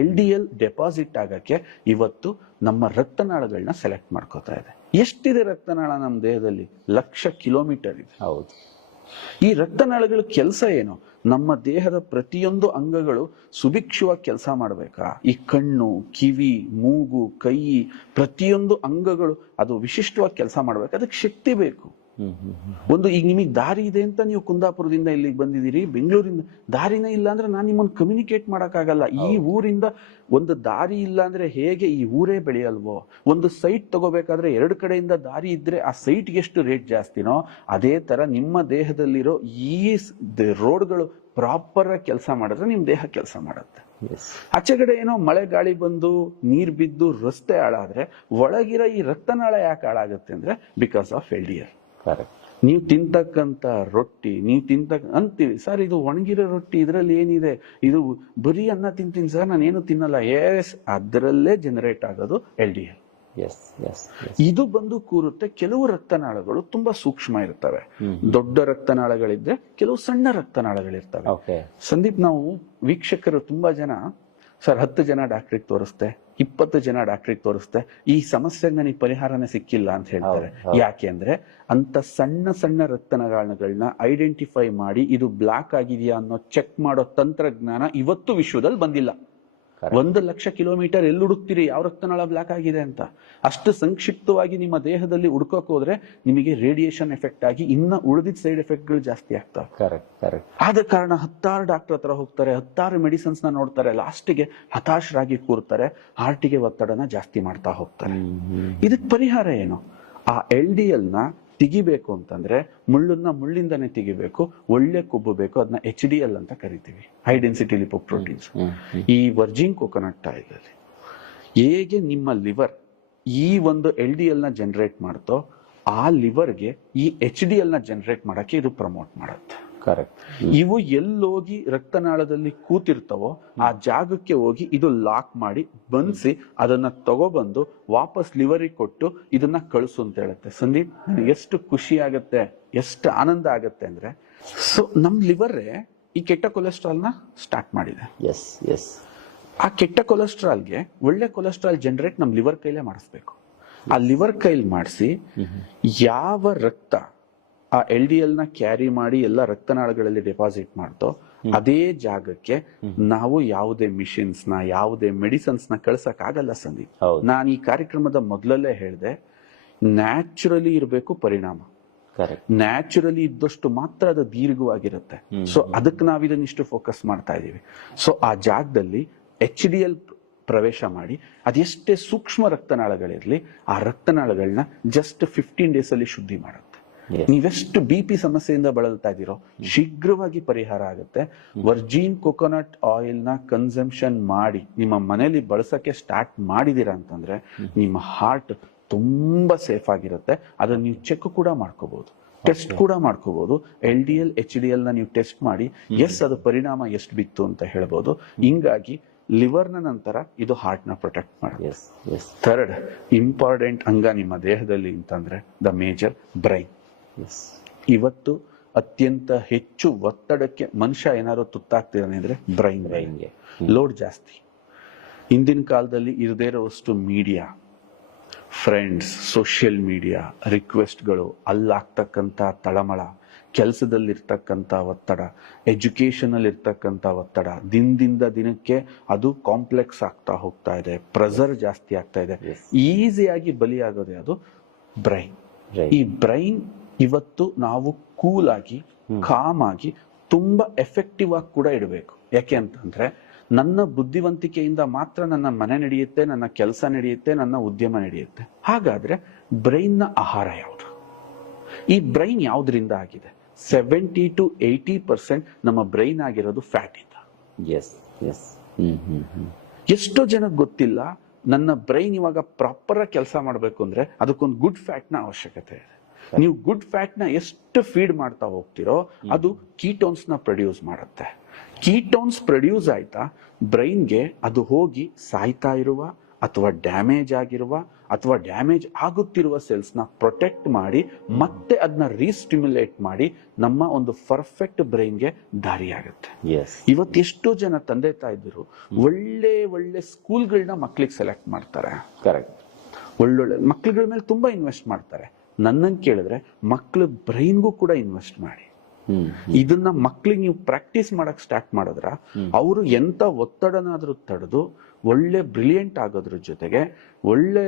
LDL ಡೆಪಾಸಿಟ್ ಆಗಕ್ಕೆ ಇವತ್ತು ನಮ್ಮ ರಕ್ತನಾಳಗಳನ್ನ ಸೆಲೆಕ್ಟ್ ಮಾಡ್ಕೋತಾ ಇದೆ. ಎಷ್ಟಿದೆ ರಕ್ತನಾಳ ನಮ್ಮ ದೇಹದಲ್ಲಿ? 1,00,000 ಕಿಲೋಮೀಟರ್ ಇದೆ. ಹೌದು. ಈ ರಕ್ತನಾಳಗಳ ಕೆಲಸ ಏನು? ನಮ್ಮ ದೇಹದ ಪ್ರತಿಯೊಂದು ಅಂಗಗಳು ಸುಭಿಕ್ಷವಾಗಿ ಕೆಲಸ ಮಾಡ್ಬೇಕಾ? ಈ ಕಣ್ಣು, ಕಿವಿ, ಮೂಗು, ಕೈ, ಪ್ರತಿಯೊಂದು ಅಂಗಗಳು ಅದು ವಿಶಿಷ್ಟವಾಗಿ ಕೆಲಸ ಮಾಡ್ಬೇಕು. ಅದಕ್ಕೆ ಶಕ್ತಿ ಬೇಕು. ಒಂದು ಈಗ ನಿಮಗೆ ದಾರಿ ಇದೆ ಅಂತ ನೀವು ಕುಂದಾಪುರದಿಂದ ಇಲ್ಲಿಗೆ ಬಂದಿದ್ದೀರಿ, ಬೆಂಗಳೂರಿಂದ ದಾರಿನೇ ಇಲ್ಲ ಅಂದ್ರೆ ನಾನು ನಿಮ್ಮನ್ನು ಕಮ್ಯುನಿಕೇಟ್ ಮಾಡಕ್ಕಾಗಲ್ಲ. ಈ ಊರಿಂದ ಒಂದು ದಾರಿ ಇಲ್ಲ ಅಂದ್ರೆ ಹೇಗೆ ಈ ಊರೇ ಬೆಳೆಯಲ್ವೋ? ಒಂದು ಸೈಟ್ ತಗೋಬೇಕಾದ್ರೆ 2 ಕಡೆಯಿಂದ ದಾರಿ ಇದ್ರೆ ಆ ಸೈಟ್ಗೆ ಎಷ್ಟು ರೇಟ್ ಜಾಸ್ತಿನೋ, ಅದೇ ತರ ನಿಮ್ಮ ದೇಹದಲ್ಲಿರೋ ಈ ರೋಡ್ಗಳು ಪ್ರಾಪರ್ ಆಗಿ ಕೆಲಸ ಮಾಡಿದ್ರೆ ನಿಮ್ ದೇಹ ಕೆಲಸ ಮಾಡುತ್ತೆ. ಆಚೆಗಡೆ ಏನೋ ಮಳೆ ಗಾಳಿ ಬಂದು ನೀರ್ ಬಿದ್ದು ರಸ್ತೆ ಹಾಳಾದ್ರೆ ಒಳಗಿರೋ ಈ ರಕ್ತನಾಳ ಯಾಕೆ ಹಾಳಾಗುತ್ತೆ ಅಂದ್ರೆ ಬಿಕಾಸ್ ಆಫ್ LDL. ನೀವು ತಿಂತಕ್ಕಂತ ರೊಟ್ಟಿ, ಅಂತೀವಿ ಸರ್ ಇದು ಒಣಗಿರೋ ರೊಟ್ಟಿ, ಇದ್ರಲ್ಲಿ ಏನಿದೆ, ಇದು ಬರೀ ಅನ್ನ ತಿಂತೀನಿ ಸರ್, ನಾನು ಏನು ತಿನ್ನಲ್ಲ. ಅದರಲ್ಲೇ ಜನರೇಟ್ ಆಗೋದು LDL. ಇದು ಬಂದು ಕೂರುತ್ತೆ. ಕೆಲವು ರಕ್ತನಾಳಗಳು ತುಂಬಾ ಸೂಕ್ಷ್ಮ ಇರ್ತವೆ, ದೊಡ್ಡ ರಕ್ತನಾಳಗಳಿದ್ರೆ ಕೆಲವು ಸಣ್ಣ ರಕ್ತನಾಳಗಳಿರ್ತವೆ. ಸಂದೀಪ್, ನಾವು ವೀಕ್ಷಕರು ತುಂಬಾ ಜನ ಸರ್ 10 ಜನ ಡಾಕ್ಟ್ರಿಗೆ ತೋರಿಸ್ತೆ, 20 ಜನ ಡಾಕ್ಟ್ರಿಗೆ ತೋರಿಸ್ತೆ, ಈ ಸಮಸ್ಯೆಗೆ ನನಗೆ ಪರಿಹಾರನೇ ಸಿಕ್ಕಿಲ್ಲ ಅಂತ ಹೇಳ್ತಾರೆ. ಯಾಕೆ ಅಂದ್ರೆ ಅಂತ ಸಣ್ಣ ಸಣ್ಣ ರಕ್ತನಾಳಗಳನ್ನ ಐಡೆಂಟಿಫೈ ಮಾಡಿ ಇದು ಬ್ಲಾಕ್ ಆಗಿದೆಯಾ ಅನ್ನೋ ಚೆಕ್ ಮಾಡೋ ತಂತ್ರಜ್ಞಾನ ಇವತ್ತು ವಿಶ್ವದಲ್ಲಿ ಬಂದಿಲ್ಲ. 1,00,000 ಕಿಲೋಮೀಟರ್ ಎಲ್ಲಿ ಹುಡುಕ್ತೀರಿ ಯಾವ ರಕ್ತನಾಳ ಬ್ಲಾಕ್ ಆಗಿದೆ ಅಂತ? ಅಷ್ಟು ಸಂಕ್ಷಿಪ್ತವಾಗಿ ನಿಮ್ಮ ದೇಹದಲ್ಲಿ ಹುಡ್ಕೋಕ್ ಹೋದ್ರೆ ನಿಮಗೆ ರೇಡಿಯೇಷನ್ ಎಫೆಕ್ಟ್ ಆಗಿ ಇನ್ನ ಉಳಿದಿದ್ದ ಸೈಡ್ ಎಫೆಕ್ಟ್ ಗಳು ಜಾಸ್ತಿ ಆಗ್ತವೆ. ಆದ ಕಾರಣ 10 ಡಾಕ್ಟರ್ ಹತ್ರ ಹೋಗ್ತಾರೆ, 10 ಮೆಡಿಸಿನ್ಸ್ ನ ನೋಡ್ತಾರೆ, ಲಾಸ್ಟಿಗೆ ಹತಾಶರಾಗಿ ಕೂರ್ತಾರೆ, ಹಾರ್ಟಿಗೆ ಒತ್ತಡನ ಜಾಸ್ತಿ ಮಾಡ್ತಾ ಹೋಗ್ತಾರೆ. ಇದಕ್ ಪರಿಹಾರ ಏನು? ಆ LDL ನ ತೆಗಿಬೇಕು ಅಂತಂದ್ರೆ ಮುಳ್ಳನ್ನ ಮುಳ್ಳಿಂದಾನೆ ತೆಗಿಬೇಕು, ಒಳ್ಳೆ ಕೊಬ್ಬು ಬೇಕು, ಅದನ್ನ HDL ಅಂತ ಕರಿತೀವಿ, ಹೈ ಡೆನ್ಸಿಟಿ ಲಿಪೋಪ್ರೋಟೀನ್ಸ್. ಈ ವರ್ಜಿನ್ ಕೋಕೋನಟ್ ಆಯಿಲ್ ಅಲ್ಲಿ ಹೇಗೆ ನಿಮ್ಮ ಲಿವರ್ ಈ ಒಂದು LDL ನ ಜನರೇಟ್ ಮಾಡುತ್ತೋ ಆ ಲಿವರ್ಗೆ ಈ HDL ನ ಜನರೇಟ್ ಮಾಡಕ್ಕೆ ಇದು ಪ್ರಮೋಟ್ ಮಾಡುತ್ತೆ. ಕರೆಕ್ಟ್. ಇವು ಎಲ್ಲೋಗಿ ರಕ್ತನಾಳದಲ್ಲಿ ಕೂತಿರ್ತವೋ ಆ ಜಾಗಕ್ಕೆ ಹೋಗಿ ಇದು ಲಾಕ್ ಮಾಡಿ ಬಂಧಿಸಿ ಅದನ್ನ ತಗೊಬಂದು ವಾಪಸ್ ಲಿವರಿಗೆ ಕೊಟ್ಟು ಇದನ್ನ ಕಳಿಸು ಅಂತ ಹೇಳುತ್ತೆ. ಸಂದೀಪ್, ಎಷ್ಟು ಖುಷಿ ಆಗತ್ತೆ, ಎಷ್ಟು ಆನಂದ ಆಗತ್ತೆ ಅಂದ್ರೆ, ಸೊ ನಮ್ ಲಿವರೇ ಈ ಕೆಟ್ಟ ಕೊಲೆಸ್ಟ್ರಾಲ್ ನ ಸ್ಟಾರ್ಟ್ ಮಾಡಿದೆ. Yes yes. ಆ ಕೆಟ್ಟ ಕೊಲೆಸ್ಟ್ರಾಲ್ಗೆ ಒಳ್ಳೆ ಕೊಲೆಸ್ಟ್ರಾಲ್ ಜನರೇಟ್ ನಮ್ ಲಿವರ್ ಕೈಲೇ ಮಾಡಿಸ್ಬೇಕು. ಆ ಲಿವರ್ ಕೈಲಿ ಮಾಡಿಸಿ ಯಾವ ರಕ್ತ ಆ LDL ನ ಕ್ಯಾರಿ ಮಾಡಿ ಎಲ್ಲ ರಕ್ತನಾಳಗಳಲ್ಲಿ ಡೆಪಾಸಿಟ್ ಮಾಡ್ತೋ ಅದೇ ಜಾಗಕ್ಕೆ ನಾವು ಯಾವುದೇ ಮಿಷಿನ್ಸ್ ನ ಯಾವುದೇ ಮೆಡಿಸಿನ್ಸ್ ನ ಕಳ್ಸಕ್ ಆಗಲ್ಲ ಸಂದೀಪ್. ನಾನು ಈ ಕಾರ್ಯಕ್ರಮದ ಮೊದಲಲ್ಲೇ ಹೇಳಿದೆ, ನ್ಯಾಚುರಲಿ ಇರಬೇಕು ಪರಿಣಾಮ. ನ್ಯಾಚುರಲಿ ಇದ್ದಷ್ಟು ಮಾತ್ರ ಅದು ದೀರ್ಘವಾಗಿರುತ್ತೆ. ಸೊ ಅದಕ್ಕೆ ನಾವ್ ಇದನ್ನಿಷ್ಟು ಫೋಕಸ್ ಮಾಡ್ತಾ ಇದೀವಿ. ಸೊ ಆ ಜಾಗದಲ್ಲಿ HDL ಪ್ರವೇಶ ಮಾಡಿ ಅದೆಷ್ಟೇ ಸೂಕ್ಷ್ಮ ರಕ್ತನಾಳಗಳಿರ್ಲಿ ಆ ರಕ್ತನಾಳಗಳನ್ನ ಜಸ್ಟ್ 15 days ಅಲ್ಲಿ ಶುದ್ಧಿ ಮಾಡುತ್ತೆ. ನೀವೆಷ್ಟು BP ಸಮಸ್ಯೆಯಿಂದ ಬಳಲ್ತಾ ಇದೀರೋ ಶೀಘ್ರವಾಗಿ ಪರಿಹಾರ ಆಗುತ್ತೆ. ವರ್ಜಿನ್ ಕೊಕೊನಟ್ ಆಯಿಲ್ ನ ಕನ್ಸಂಪ್ಷನ್ ಮಾಡಿ ನಿಮ್ಮ ಮನೆಯಲ್ಲಿ ಬಳಸಕ್ಕೆ ಸ್ಟಾರ್ಟ್ ಮಾಡಿದೀರಾ ಅಂತಂದ್ರೆ ನಿಮ್ಮ ಹಾರ್ಟ್ ತುಂಬಾ ಸೇಫ್ ಆಗಿರುತ್ತೆ. ಅದನ್ನ ನೀವು ಚೆಕ್ ಕೂಡ ಮಾಡ್ಕೋಬಹುದು, ಟೆಸ್ಟ್ ಕೂಡ ಮಾಡ್ಕೋಬಹುದು. LDL HDL ನ ನೀವು ಟೆಸ್ಟ್ ಮಾಡಿ ಎಸ್ ಅದು ಪರಿಣಾಮ ಎಷ್ಟು ಬಿತ್ತು ಅಂತ ಹೇಳ್ಬೋದು. ಹಿಂಗಾಗಿ ಲಿವರ್ ನ ನಂತರ ಇದು ಹಾರ್ಟ್ ನ ಪ್ರೊಟೆಕ್ಟ್ ಮಾಡುತ್ತೆ. ಥರ್ಡ್ ಇಂಪಾರ್ಟೆಂಟ್ ಅಂಗ ನಿಮ್ಮ ದೇಹದಲ್ಲಿ ಅಂತಂದ್ರೆ ದ ಮೇಜರ್ ಬ್ರೈನ್. ಇವತ್ತು ಅತ್ಯಂತ ಹೆಚ್ಚು ಒತ್ತಡಕ್ಕೆ ಮನುಷ್ಯ ಏನಾದ್ರು ತುತ್ತಾಗ್ತಿದ್ದಾನೆ ಅಂದ್ರೆ ಬ್ರೈನ್ಗೆ ಲೋಡ್ ಜಾಸ್ತಿ. ಹಿಂದಿನ ಕಾಲದಲ್ಲಿ ಇರದೇ ಇರೋವಷ್ಟು ಮೀಡಿಯಾ, ಫ್ರೆಂಡ್ಸ್, ಸೋಷಿಯಲ್ ಮೀಡಿಯಾ, ರಿಕ್ವೆಸ್ಟ್ಗಳು, ಅಲ್ಲಾಗ್ತಕ್ಕಂಥ ತಳಮಳ, ಕೆಲಸದಲ್ಲಿರ್ತಕ್ಕಂಥ ಒತ್ತಡ, ಎಜುಕೇಶನ್ ಅಲ್ಲಿ ಇರ್ತಕ್ಕಂಥ ಒತ್ತಡ, ದಿನದಿಂದ ದಿನಕ್ಕೆ ಅದು ಕಾಂಪ್ಲೆಕ್ಸ್ ಆಗ್ತಾ ಹೋಗ್ತಾ ಇದೆ, ಪ್ರೆಷರ್ ಜಾಸ್ತಿ ಆಗ್ತಾ ಇದೆ. ಈಸಿಯಾಗಿ ಬಲಿಯಾಗೋದೇ ಅದು ಬ್ರೈನ್. ಈ ಬ್ರೈನ್ ಇವತ್ತು ನಾವು ಕೂಲ್ ಆಗಿ, ಕಾಮ್ ಆಗಿ, ತುಂಬಾ ಎಫೆಕ್ಟಿವ್ ಆಗಿ ಕೂಡ ಇಡಬೇಕು. ಯಾಕೆ ಅಂತಂದ್ರೆ ನನ್ನ ಬುದ್ಧಿವಂತಿಕೆಯಿಂದ ಮಾತ್ರ ನನ್ನ ಮನೆ ನಡೆಯುತ್ತೆ, ನನ್ನ ಕೆಲಸ ನಡೆಯುತ್ತೆ, ನನ್ನ ಉದ್ಯಮ ನಡೆಯುತ್ತೆ. ಹಾಗಾದ್ರೆ ಬ್ರೈನ್ ನ ಆಹಾರ ಯಾವುದು? ಈ ಬ್ರೈನ್ ಯಾವ್ದ್ರಿಂದ ಆಗಿದೆ? 70 to 80% ನಮ್ಮ ಬ್ರೈನ್ ಆಗಿರೋದು ಫ್ಯಾಟ್ ಇಂದ. ಎಷ್ಟೋ ಜನಕ್ಕೆ ಗೊತ್ತಿಲ್ಲ, ನನ್ನ ಬ್ರೈನ್ ಇವಾಗ ಪ್ರಾಪರ್ ಆಗಿ ಕೆಲಸ ಮಾಡ್ಬೇಕು ಅಂದ್ರೆ ಅದಕ್ಕೊಂದು ಗುಡ್ ಫ್ಯಾಟ್ ನ ಅವಶ್ಯಕತೆ ಇದೆ. ನೀವು ಗುಡ್ ಫ್ಯಾಟ್ ನ ಎಷ್ಟು ಫೀಡ್ ಮಾಡ್ತಾ ಹೋಗ್ತಿರೋ ಅದು ಕೀಟೋನ್ಸ್ ನ ಪ್ರೊಡ್ಯೂಸ್ ಮಾಡುತ್ತೆ. ಕೀಟೋನ್ಸ್ ಪ್ರೊಡ್ಯೂಸ್ ಆಯ್ತಾ ಬ್ರೈನ್ಗೆ ಅದು ಹೋಗಿ ಸಾಯ್ತಾ ಇರುವ ಅಥವಾ ಡ್ಯಾಮೇಜ್ ಆಗಿರುವ ಅಥವಾ ಡ್ಯಾಮೇಜ್ ಆಗುತ್ತಿರುವ ಸೆಲ್ಸ್ ನ ಪ್ರೊಟೆಕ್ಟ್ ಮಾಡಿ ಮತ್ತೆ ಅದನ್ನ ರೀಸ್ಟಿಮ್ಯುಲೇಟ್ ಮಾಡಿ ನಮ್ಮ ಒಂದು ಪರ್ಫೆಕ್ಟ್ ಬ್ರೈನ್ಗೆ ದಾರಿಯಾಗುತ್ತೆ. ಇವತ್ತು ಎಷ್ಟೋ ಜನ ತಂದೆ ತಾಯಿದ್ರು ಒಳ್ಳೆ ಒಳ್ಳೆ ಸ್ಕೂಲ್ಗಳನ್ನ ಮಕ್ಳಿಗೆ ಸೆಲೆಕ್ಟ್ ಮಾಡ್ತಾರೆ. ಕರೆಕ್ಟ್, ಒಳ್ಳೊಳ್ಳೆ ಮಕ್ಳುಗಳ ಮೇಲೆ ತುಂಬಾ ಇನ್ವೆಸ್ಟ್ ಮಾಡ್ತಾರೆ. ನನ್ನನ್ನು ಕೇಳಿದ್ರೆ ಮಕ್ಳ ಬ್ರೈನ್ಗೂ ಕೂಡ ಇನ್ವೆಸ್ಟ್ ಮಾಡಿ. ಇದನ್ನ ಮಕ್ಳಿಗೆ ನೀವು ಪ್ರಾಕ್ಟೀಸ್ ಮಾಡಕ್ ಸ್ಟಾರ್ಟ್ ಮಾಡಿದ್ರ ಅವರು ಎಂತ ಒತ್ತಡನಾದ್ರೂ ತಡೆದು ಒಳ್ಳೆ ಬ್ರಿಲಿಯಂಟ್ ಆಗೋದ್ರ ಜೊತೆಗೆ ಒಳ್ಳೆ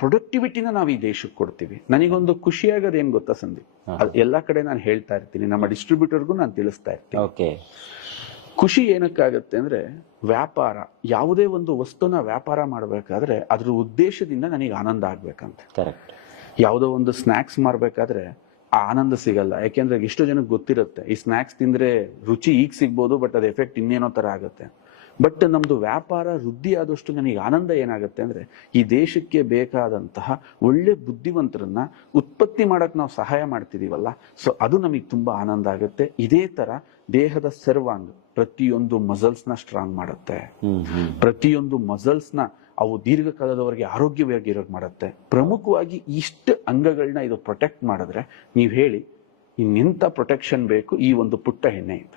ಪ್ರೊಡಕ್ಟಿವಿಟಿನ ನಾವು ಈ ದೇಶಕ್ಕೆ ಕೊಡ್ತೀವಿ. ನನಗೊಂದು ಖುಷಿಯಾಗೋದು ಏನ್ ಗೊತ್ತಾ ಸಂದೀಪ್, ಎಲ್ಲಾ ಕಡೆ ನಾನು ಹೇಳ್ತಾ ಇರ್ತೀನಿ, ನಮ್ಮ ಡಿಸ್ಟ್ರಿಬ್ಯೂಟರ್ಗೂ ನಾನು ತಿಳಿಸ್ತಾ ಇರ್ತೀನಿ. ಖುಷಿ ಏನಕ್ಕಾಗತ್ತೆ ಅಂದ್ರೆ ವ್ಯಾಪಾರ, ಯಾವುದೇ ಒಂದು ವಸ್ತುನ ವ್ಯಾಪಾರ ಮಾಡ್ಬೇಕಾದ್ರೆ ಅದ್ರ ಉದ್ದೇಶದಿಂದ ನನಗೆ ಆನಂದ ಆಗ್ಬೇಕಂತ. ಕರೆಕ್ಟ್. ಯಾವುದೋ ಒಂದು ಸ್ನಾಕ್ಸ್ ಮಾರ್ಬೇಕಾದ್ರೆ ಆ ಆನಂದ ಸಿಗಲ್ಲ. ಯಾಕೆಂದ್ರೆ ಎಷ್ಟೋ ಜನಕ್ಕೆ ಗೊತ್ತಿರುತ್ತೆ ಈ ಸ್ನಾಕ್ಸ್ ತಿಂದ್ರೆ ರುಚಿ ಈಗ ಸಿಗ್ಬೋದು, ಬಟ್ ಅದ್ ಎಫೆಕ್ಟ್ ಇನ್ನೇನೋ ತರ ಆಗುತ್ತೆ. ಬಟ್ ನಮ್ದು ವ್ಯಾಪಾರ ವೃದ್ಧಿ ಆದಷ್ಟು ನನಗೆ ಆನಂದ ಏನಾಗುತ್ತೆ ಅಂದ್ರೆ ಈ ದೇಶಕ್ಕೆ ಬೇಕಾದಂತಹ ಒಳ್ಳೆ ಬುದ್ಧಿವಂತರನ್ನ ಉತ್ಪತ್ತಿ ಮಾಡಕ್ ನಾವು ಸಹಾಯ ಮಾಡ್ತಿದೀವಲ್ಲ, ಸೊ ಅದು ನಮಗೆ ತುಂಬಾ ಆನಂದ ಆಗುತ್ತೆ. ಇದೇ ತರ ದೇಹದ ಸರ್ವಾಂಗ ಪ್ರತಿಯೊಂದು ಮಸಲ್ಸ್ ನ ಸ್ಟ್ರಾಂಗ್ ಮಾಡುತ್ತೆ. ಪ್ರತಿಯೊಂದು ಮಸಲ್ಸ್ ನ ಅವು ದೀರ್ಘಕಾಲದವರೆಗೆ ಆರೋಗ್ಯವಾಗಿ ಇರೋಕ್ ಮಾಡುತ್ತೆ. ಪ್ರಮುಖವಾಗಿ ಇಷ್ಟು ಅಂಗಗಳನ್ನ ಇದು ಪ್ರೊಟೆಕ್ಟ್ ಮಾಡಿದ್ರೆ ನೀವ್ ಹೇಳಿ ಇನ್ನೆಂತ ಪ್ರೊಟೆಕ್ಷನ್ ಬೇಕು ಈ ಒಂದು ಪುಟ್ಟ ಹೆಣ್ಣೆಯಿಂದ.